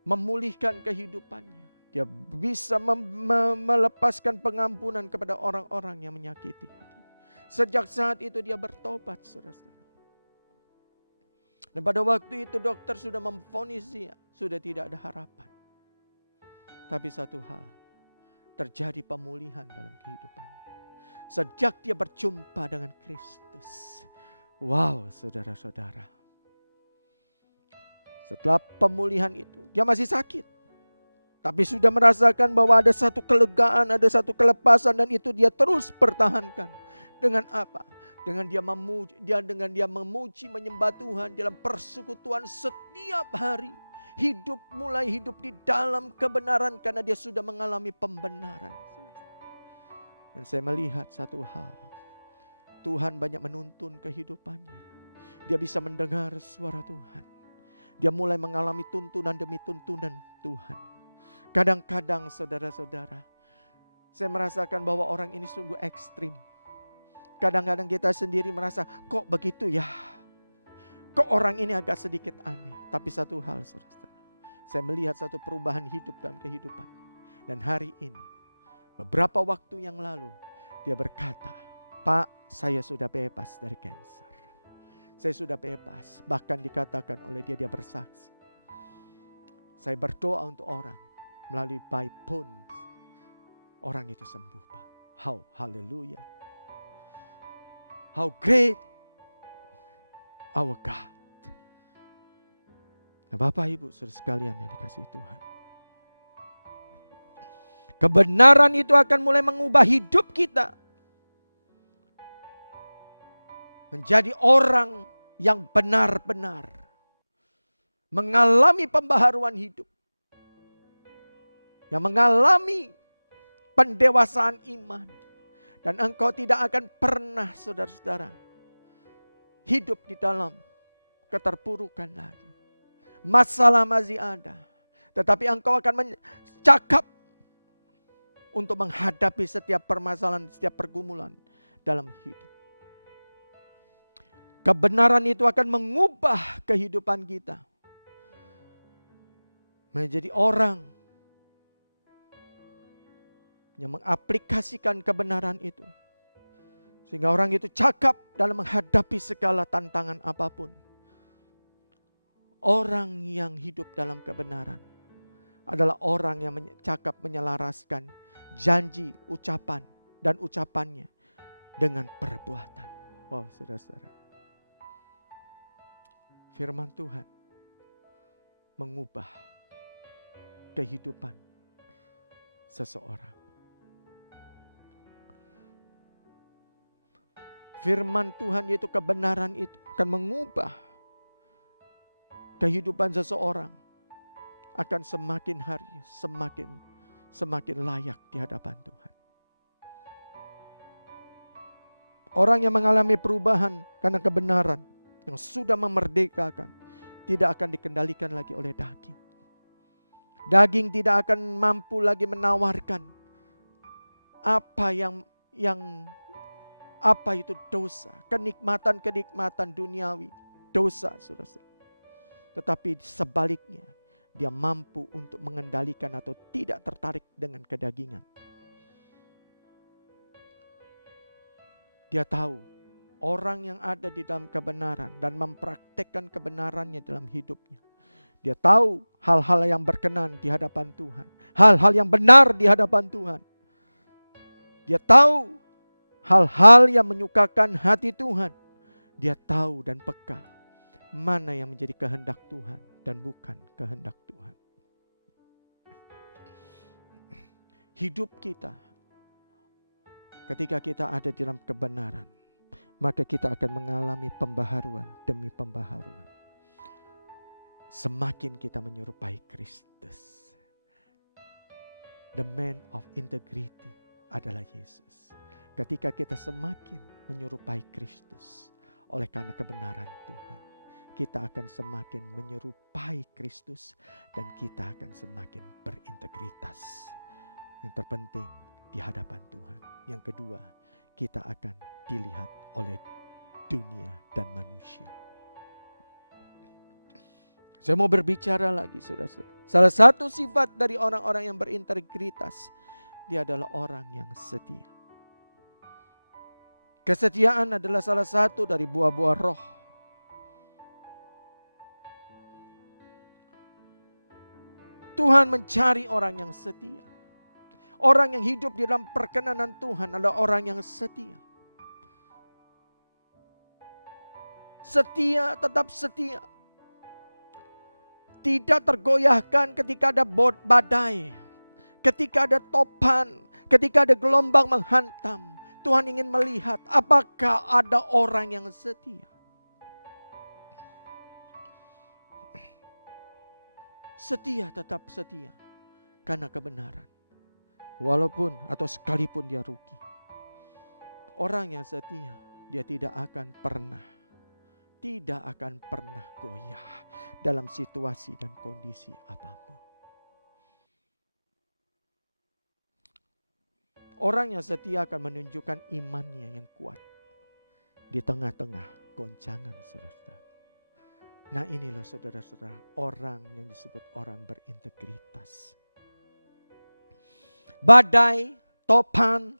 memulihkan kehidupannya. Dia bisa melepaskan pengampunan kepada orang-orang yang menyakiti hati. Sejak saat itu dia bertobat, saudara-saudara. Dan pada waktu itu dokter sudah memvonis dia, sudah tidak ada harapan. Tapi satu hal, terjadi pemulihan dalam kehidupan. Sejak dia berjumpa dengan Kristus, Wow, saudara-saudara. Setelah pemulihan itu, dia masih sakit. Tapi sudah merasakan bahwa ada satu kelegaan, ada satu kelepasan, dan itu dia terus pertahankan. Dengan apa? Dengan dia memuji, menyembah Tuhan dalam persekutuan setiap hari. Mulai hidup di dalam kebenaran karena dia sudah mengalami pembenaran. Dan saya melihat satu hal. Tuhan banyak menuntun kehidupannya. Dia bisa mendengar suara Tuhan. Dia mulai mengalami tuntunan demi tuntunan Tuhan. Kadang-kadang saudara-saudara, saya merasakan bahwa orang ini sungguh ekstrim. Kadang-kadang kita sendiri merasa, kok begitu ya? Kok orang ini agak sedikit aneh. Tapi satu hal saudara, saya melihat satu perubahan hidup dalam kehidupannya. Dan hari ini, beberapa waktu yang lalu, dia berkata, Pak, saya sudah bebas dari kanker. Saya sudah bebas. Bahkan dikatakan oleh dia bersaksi. Saya berdoa untuk orang. Melalui by phone. Orang itu sembuh, Pak. Hallelujah. How great our God. Nah, Bapak Ibu saudara sekalian yang dikasihi Tuhan. Kebenaran itu akan mulai mengubah hidup kita. Menjadi orang yang benar-benar mengalami pembaharuan hidup. Yang mengalami pendewasaan iman. Dan engkau tidak akan pernah saudara-saudara hidup di dalam keterpurukan lagi. Masalah masih ada. Tetapi engkau akan cakap untuk menghadapi setiap permasalahan, setiap pergumulan dalam hidup. Kebenaran itu akan mengubah kehidupan kita. Menjadi orang yang mengaplikasikan kebenaran itu. Sehingga orang itu cakap dalam menghadapi segala tantangan apapun. Orang yang hidup dalam kebenaran adalah orang yang cakap menyelaraskan janji, ucapan, dan ucapannya dengan perbuatan. Wow, saudara-saudara. Firman Tuhan mengubah kehidupan seseorang. Firman Tuhan yaitu kebenaran itu akan mengubah kehidupan seseorang. Akan semakin hari semakin layak di hadapan Tuhan. Orang yang mengalami perubahan karena kebenaran yang sudah memerdekakan tidak akan dikendalikan lagi oleh daging. Daging tidak akan mampu lagi menawarkan apa itu dosa, kenikmatan duniawi, dosa, saudara. Tetapi sebaliknya, dia mampu untuk mengendalikan atau tidak tertarik dengan kedagingan. Dia tahu orang yang ada di dalam kebenaran dan mempraktekkan kebenarannya dalam hidupnya. Dia tahu hal-hal yang berkenan di hadapan Tuhan. Hal-hal yang benar di hadapan Tuhan. Dia tahu hal-hal yang menyukakan hati Tuhan. Dia tahu dan peka mana yang menjadi kehendak Tuhan dan bukan kehendak Tuhan. Hidup kita ketika kita ada di dalam kebenaran, maka kita akan mengalami pembaharuan demi pembaharuan. Semakin kita menyerupai Kristus. The man of integrity adalah Yesus. Ketika kita semakin menyerupai Kristus oleh karena kebenaran Tuhan, kita akan semakin menyerupai Kristus dan kita akan semakin berintegritas. Yang terpenting di hadapan Tuhan. Yang kedua, kita akan dilihat oleh dunia dan manusia. Saya mau berbicara lagi, saudara. Salah satu sifat dari orang-orang yang berintegritas, dia adalah orang yang setia. Kesetiaan adalah salah satu dari buah-buah roh. Tuhan mencari orang yang setia. Orang yang hidup di dalam perkenanan Tuhan adalah orang yang setia. Setia, tetap setia. Tidak tergoyahkan ketika ada badai, ketika ada topan, ketika ada gelombang menghantam. Tuhan ingin melihat apakah ada orang yang setia. Setia, tetap setia karena kebenaran. Walaupun atau sekalipun dia rugi. Orang yang setia, dia tidak akan pernah goyah dalam situasi dan kondisi apapun. Orang yang setia akan menunjukkan imannya yang kuat di tengah-tengah goncangan, saudara. Nah, inilah saudara-saudara orang yang disebut orang berintegritas. Badai, topan,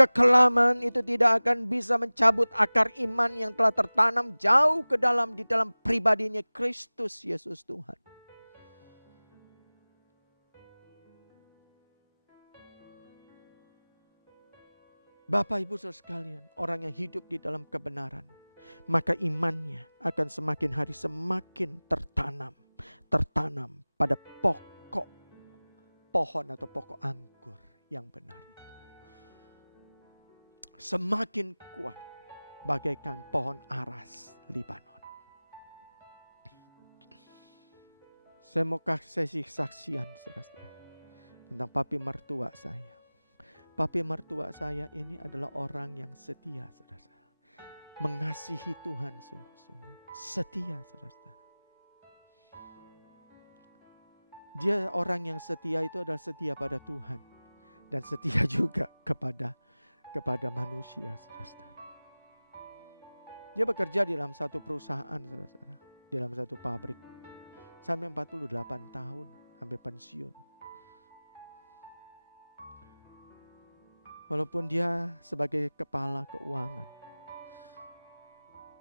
kekelaman itu tidak akan bisa mencabut akar iman yang telah tertanam jauh ke dalam di dalam pribadinya Kristus Yesus Tuhan. Bapak Ibu Saudara sekalian, orang yang hidup di dalam kebenaran, maka imannya akan semakin hari semakin tertanam pada pokok pohon atau pokok anggur yang benar itu. Semakin kuat bagaikan pohon aras Libanon. Saya mau kasih saksian saudara tentang papi mertua saya. Papi mertua saya ini adalah orang yang setia, saudara. Mengasihi Tuhan sungguh-sungguh. Setia, saudara. Dia orang yang setia itu adalah setia pada Tuhan. Dan setia juga kepada manusia, saudara. Dia bekerja di dalam satu perusahaan, saudara. Di dalam satu pabrik. Sampai 48 tahun, sampai pensiun. Walaupun dia sebagai kepala keuangan,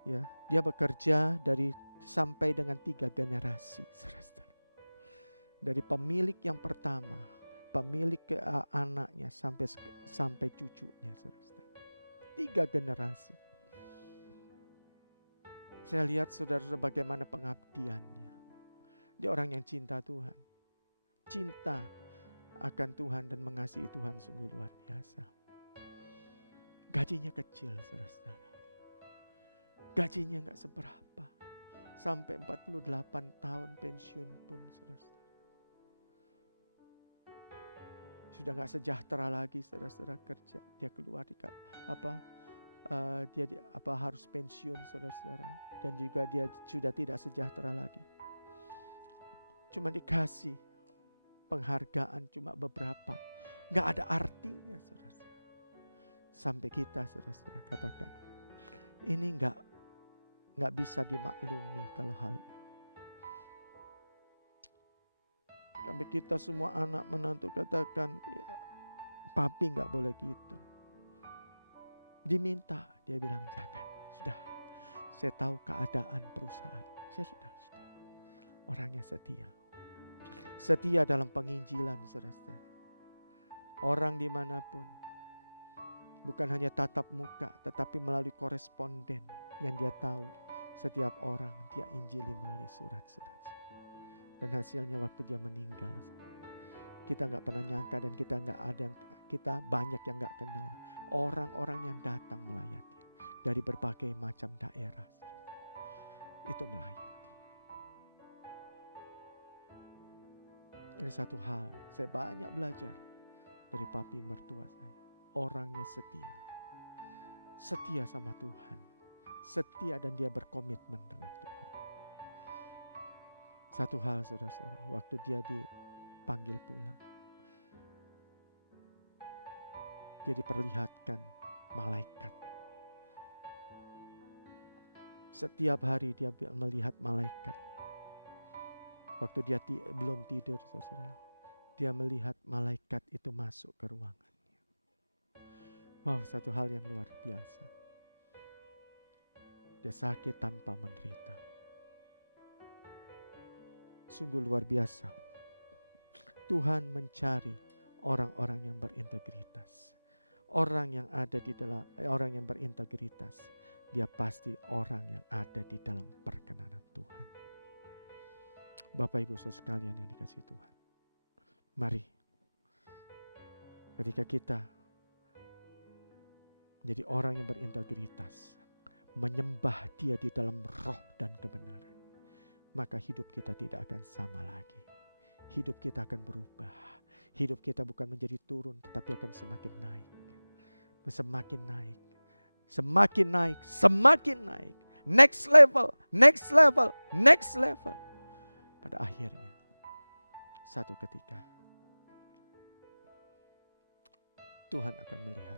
ya, dia bekerja sampai dengan 3 generasi, saudara. Dari pemilik yang pertama, pemilik ke anaknya sampai cucunya, saudara. 3 generasi. Saya lihat saudara bagaimana pengabdiannya. Dia orang yang cinta Tuhan, cinta akan Tuhan dan mengasihi Tuhan sungguh luar biasa. Gajinya kecil, saudara-saudara. Gajinya gak seberapa. Sampai 48 tahun pensiun pun, saudara-saudara. Sudah gak sejahtera lagi, saudara-saudara kerja. Dia keluar harus pensiun, saudara-saudara. Dan juga dia sudah tidak sejahtera lagi. Cuma dikasih penghargaan cuma beberapa. Gak ada artinya, saudara-saudara. Sampai kita, saudara-saudara, katakan, ini nggak bisa dimaklumi kalau hal ini. Sampai kita semua anak menantu katakan, ya, papi nggak boleh gitu. Diminta, dia bilang jangan. Sudah, saya tahu keadaan perusahaan. Saya sudah. Orangnya setia. Setia dalam penginjilan, saudara-saudara. Orang dimanapun. Bukan hanya tatap muka, tetapi melalui koresponden yang dia tahu setiap orang dia injili melalui surat-surat. Dan hasilnya waktu dia meninggal, kita nggak pernah nyangka dan kita banyak yang nggak kenal orang-orang yang datang melayati dari berbagai macam daerah. Itu melayati. Ini satu hal saya banyak belajar dari papi mertua saya. Orangnya setia. Setia sama Tuhan. Setia dan dia berkomitmen dengan Tuhan. Satu hal saudara-saudara, waktu dia dipanggil pulang, dia diperlihatkan malaikat. Setiap hari dia melihat malaikat. Waktu dia belum tidur, saudara, dia melihat malaikat itu masuk ke ruangan. Wow, satu hal yang luar biasa. Dia sakit tanpa menderita. Sungguh luar biasa. Tuhan mencari orang-orang yang berintegritas. orang yang ada di dalam orang yang berintegritas, dia pasti orang yang ada di dalam perkenanan Tuhan. Bapak Ibu Saudara sekalian yang dikasihi Tuhan, mari ketika kita menjadi orang yang berintegritas, menyembah Dia di dalam roh dan kebenaran, maka hidup kita tidak akan sama lagi. Hidup kita akan berubah. Hidup kita bukan menjadi turun, tetapi akan semakin naik. Semakin naik, semakin naik, semakin naik. Next level, next level, next level. Pada akhirnya, satu ketika, Tuhan akan melihat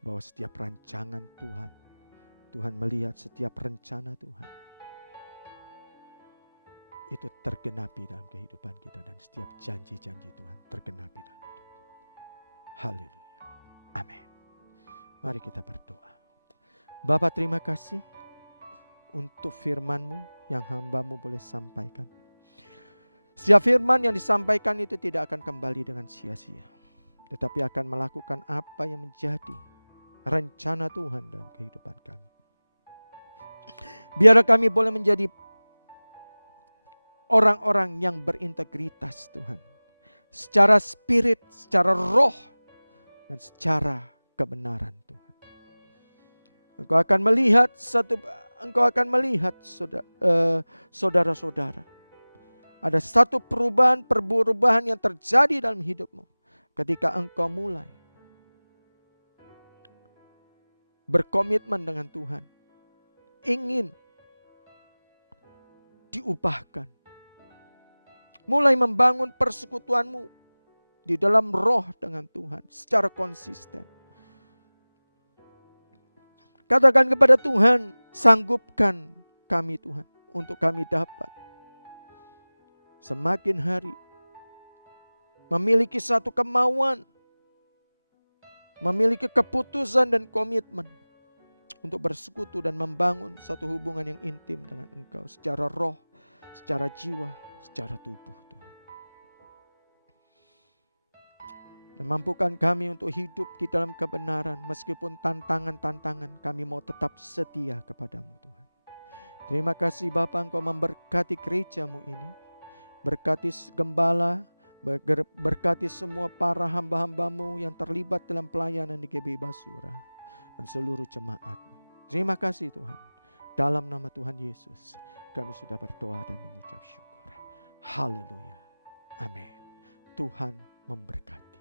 bahwa setiap rancangan Tuhan, Tuhan melihat setiap rencana Tuhan, itu tergenapi dalam kehidupan kita, dan setiap janji-janji Tuhan tergenapi dalam hidup. Haleluya. Amin. Mari kita berdoa. Bapa, terima kasih untuk firman-Mu yang hamba-Mu boleh sampaikan. Setiap firman yang disampaikan itu tidak akan kembali dengan sia-sia, tetapi akan melakukan apa yang menjadi rencana Tuhan dalam kehidupan kami. Biar kami boleh menjadi orang-orang yang berintegritas Tuhan, secara spirit, secara roh, dan secara kebenaran Tuhan. Engkau akan melihat saudara-saudara, ada satu perubahan yang terjadi dalam hidupmu ketika engkau mulai berkomitmen dengan Tuhan, ingin diubahkan, mulai membangun persekutuanmu di dalam roh dengan Tuhan secara konsisten. Katakan kepada Tuhan, sanggupkan kami Tuhan, untuk kami dapat semakin hari memiliki satu kemauan, memiliki keputusan dan komitmen untuk bersekutu dan membangun satu hubungan yang intim dengan Engkau secara roh, secara jiwa, secara tubuh Tuhan. Dan mampukan kami untuk hidup di dalam kebenaran, meskipun tantangan-tantangan, kami mau tetap setia kepadamu Tuhan. Terima kasih Bapa, Engkau memberkati gereja-Mu ini, berkati gembala, berkati semua para hamba-hamba-Mu yang terlibat dalam pelayanan di GBI Basura, dan seluruh jemaat. Terima kasih Tuhan. Dalam nama Tuhan Yesus, kami sudah berdoa dan mengucap syukur. Haleluya. Amin. Tuhan memberkati.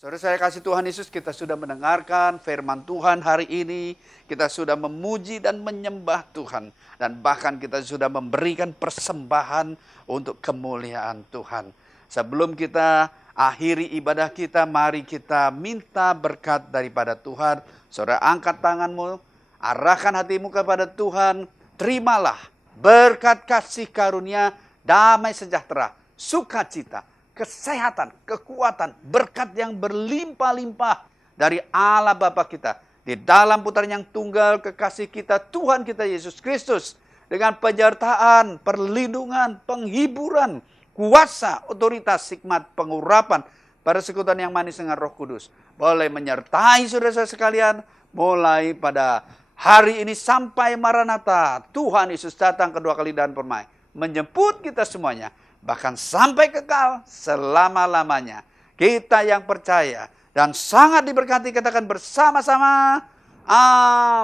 Saudara saya kasih Tuhan Yesus, kita sudah mendengarkan firman Tuhan hari ini. Kita sudah memuji dan menyembah Tuhan. Dan bahkan kita sudah memberikan persembahan untuk kemuliaan Tuhan. Sebelum kita akhiri ibadah kita, mari kita minta berkat daripada Tuhan. Saudara angkat tanganmu, arahkan hatimu kepada Tuhan. Terimalah berkat kasih karunia, damai sejahtera, sukacita, kesehatan, kekuatan, berkat yang berlimpah-limpah dari Allah Bapa kita. Di dalam putaran yang tunggal kekasih kita, Tuhan kita Yesus Kristus. Dengan penyertaan, perlindungan, penghiburan, kuasa, otoritas, hikmat, pengurapan, persekutuan yang manis dengan Roh Kudus. Boleh menyertai saudara-saudara sekalian, mulai pada hari ini sampai Maranatha. Tuhan Yesus datang kedua kali dan permai, menjemput kita semuanya. Bahkan sampai kekal selama-lamanya. Kita yang percaya dan sangat diberkati, katakan bersama-sama.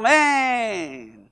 Amin.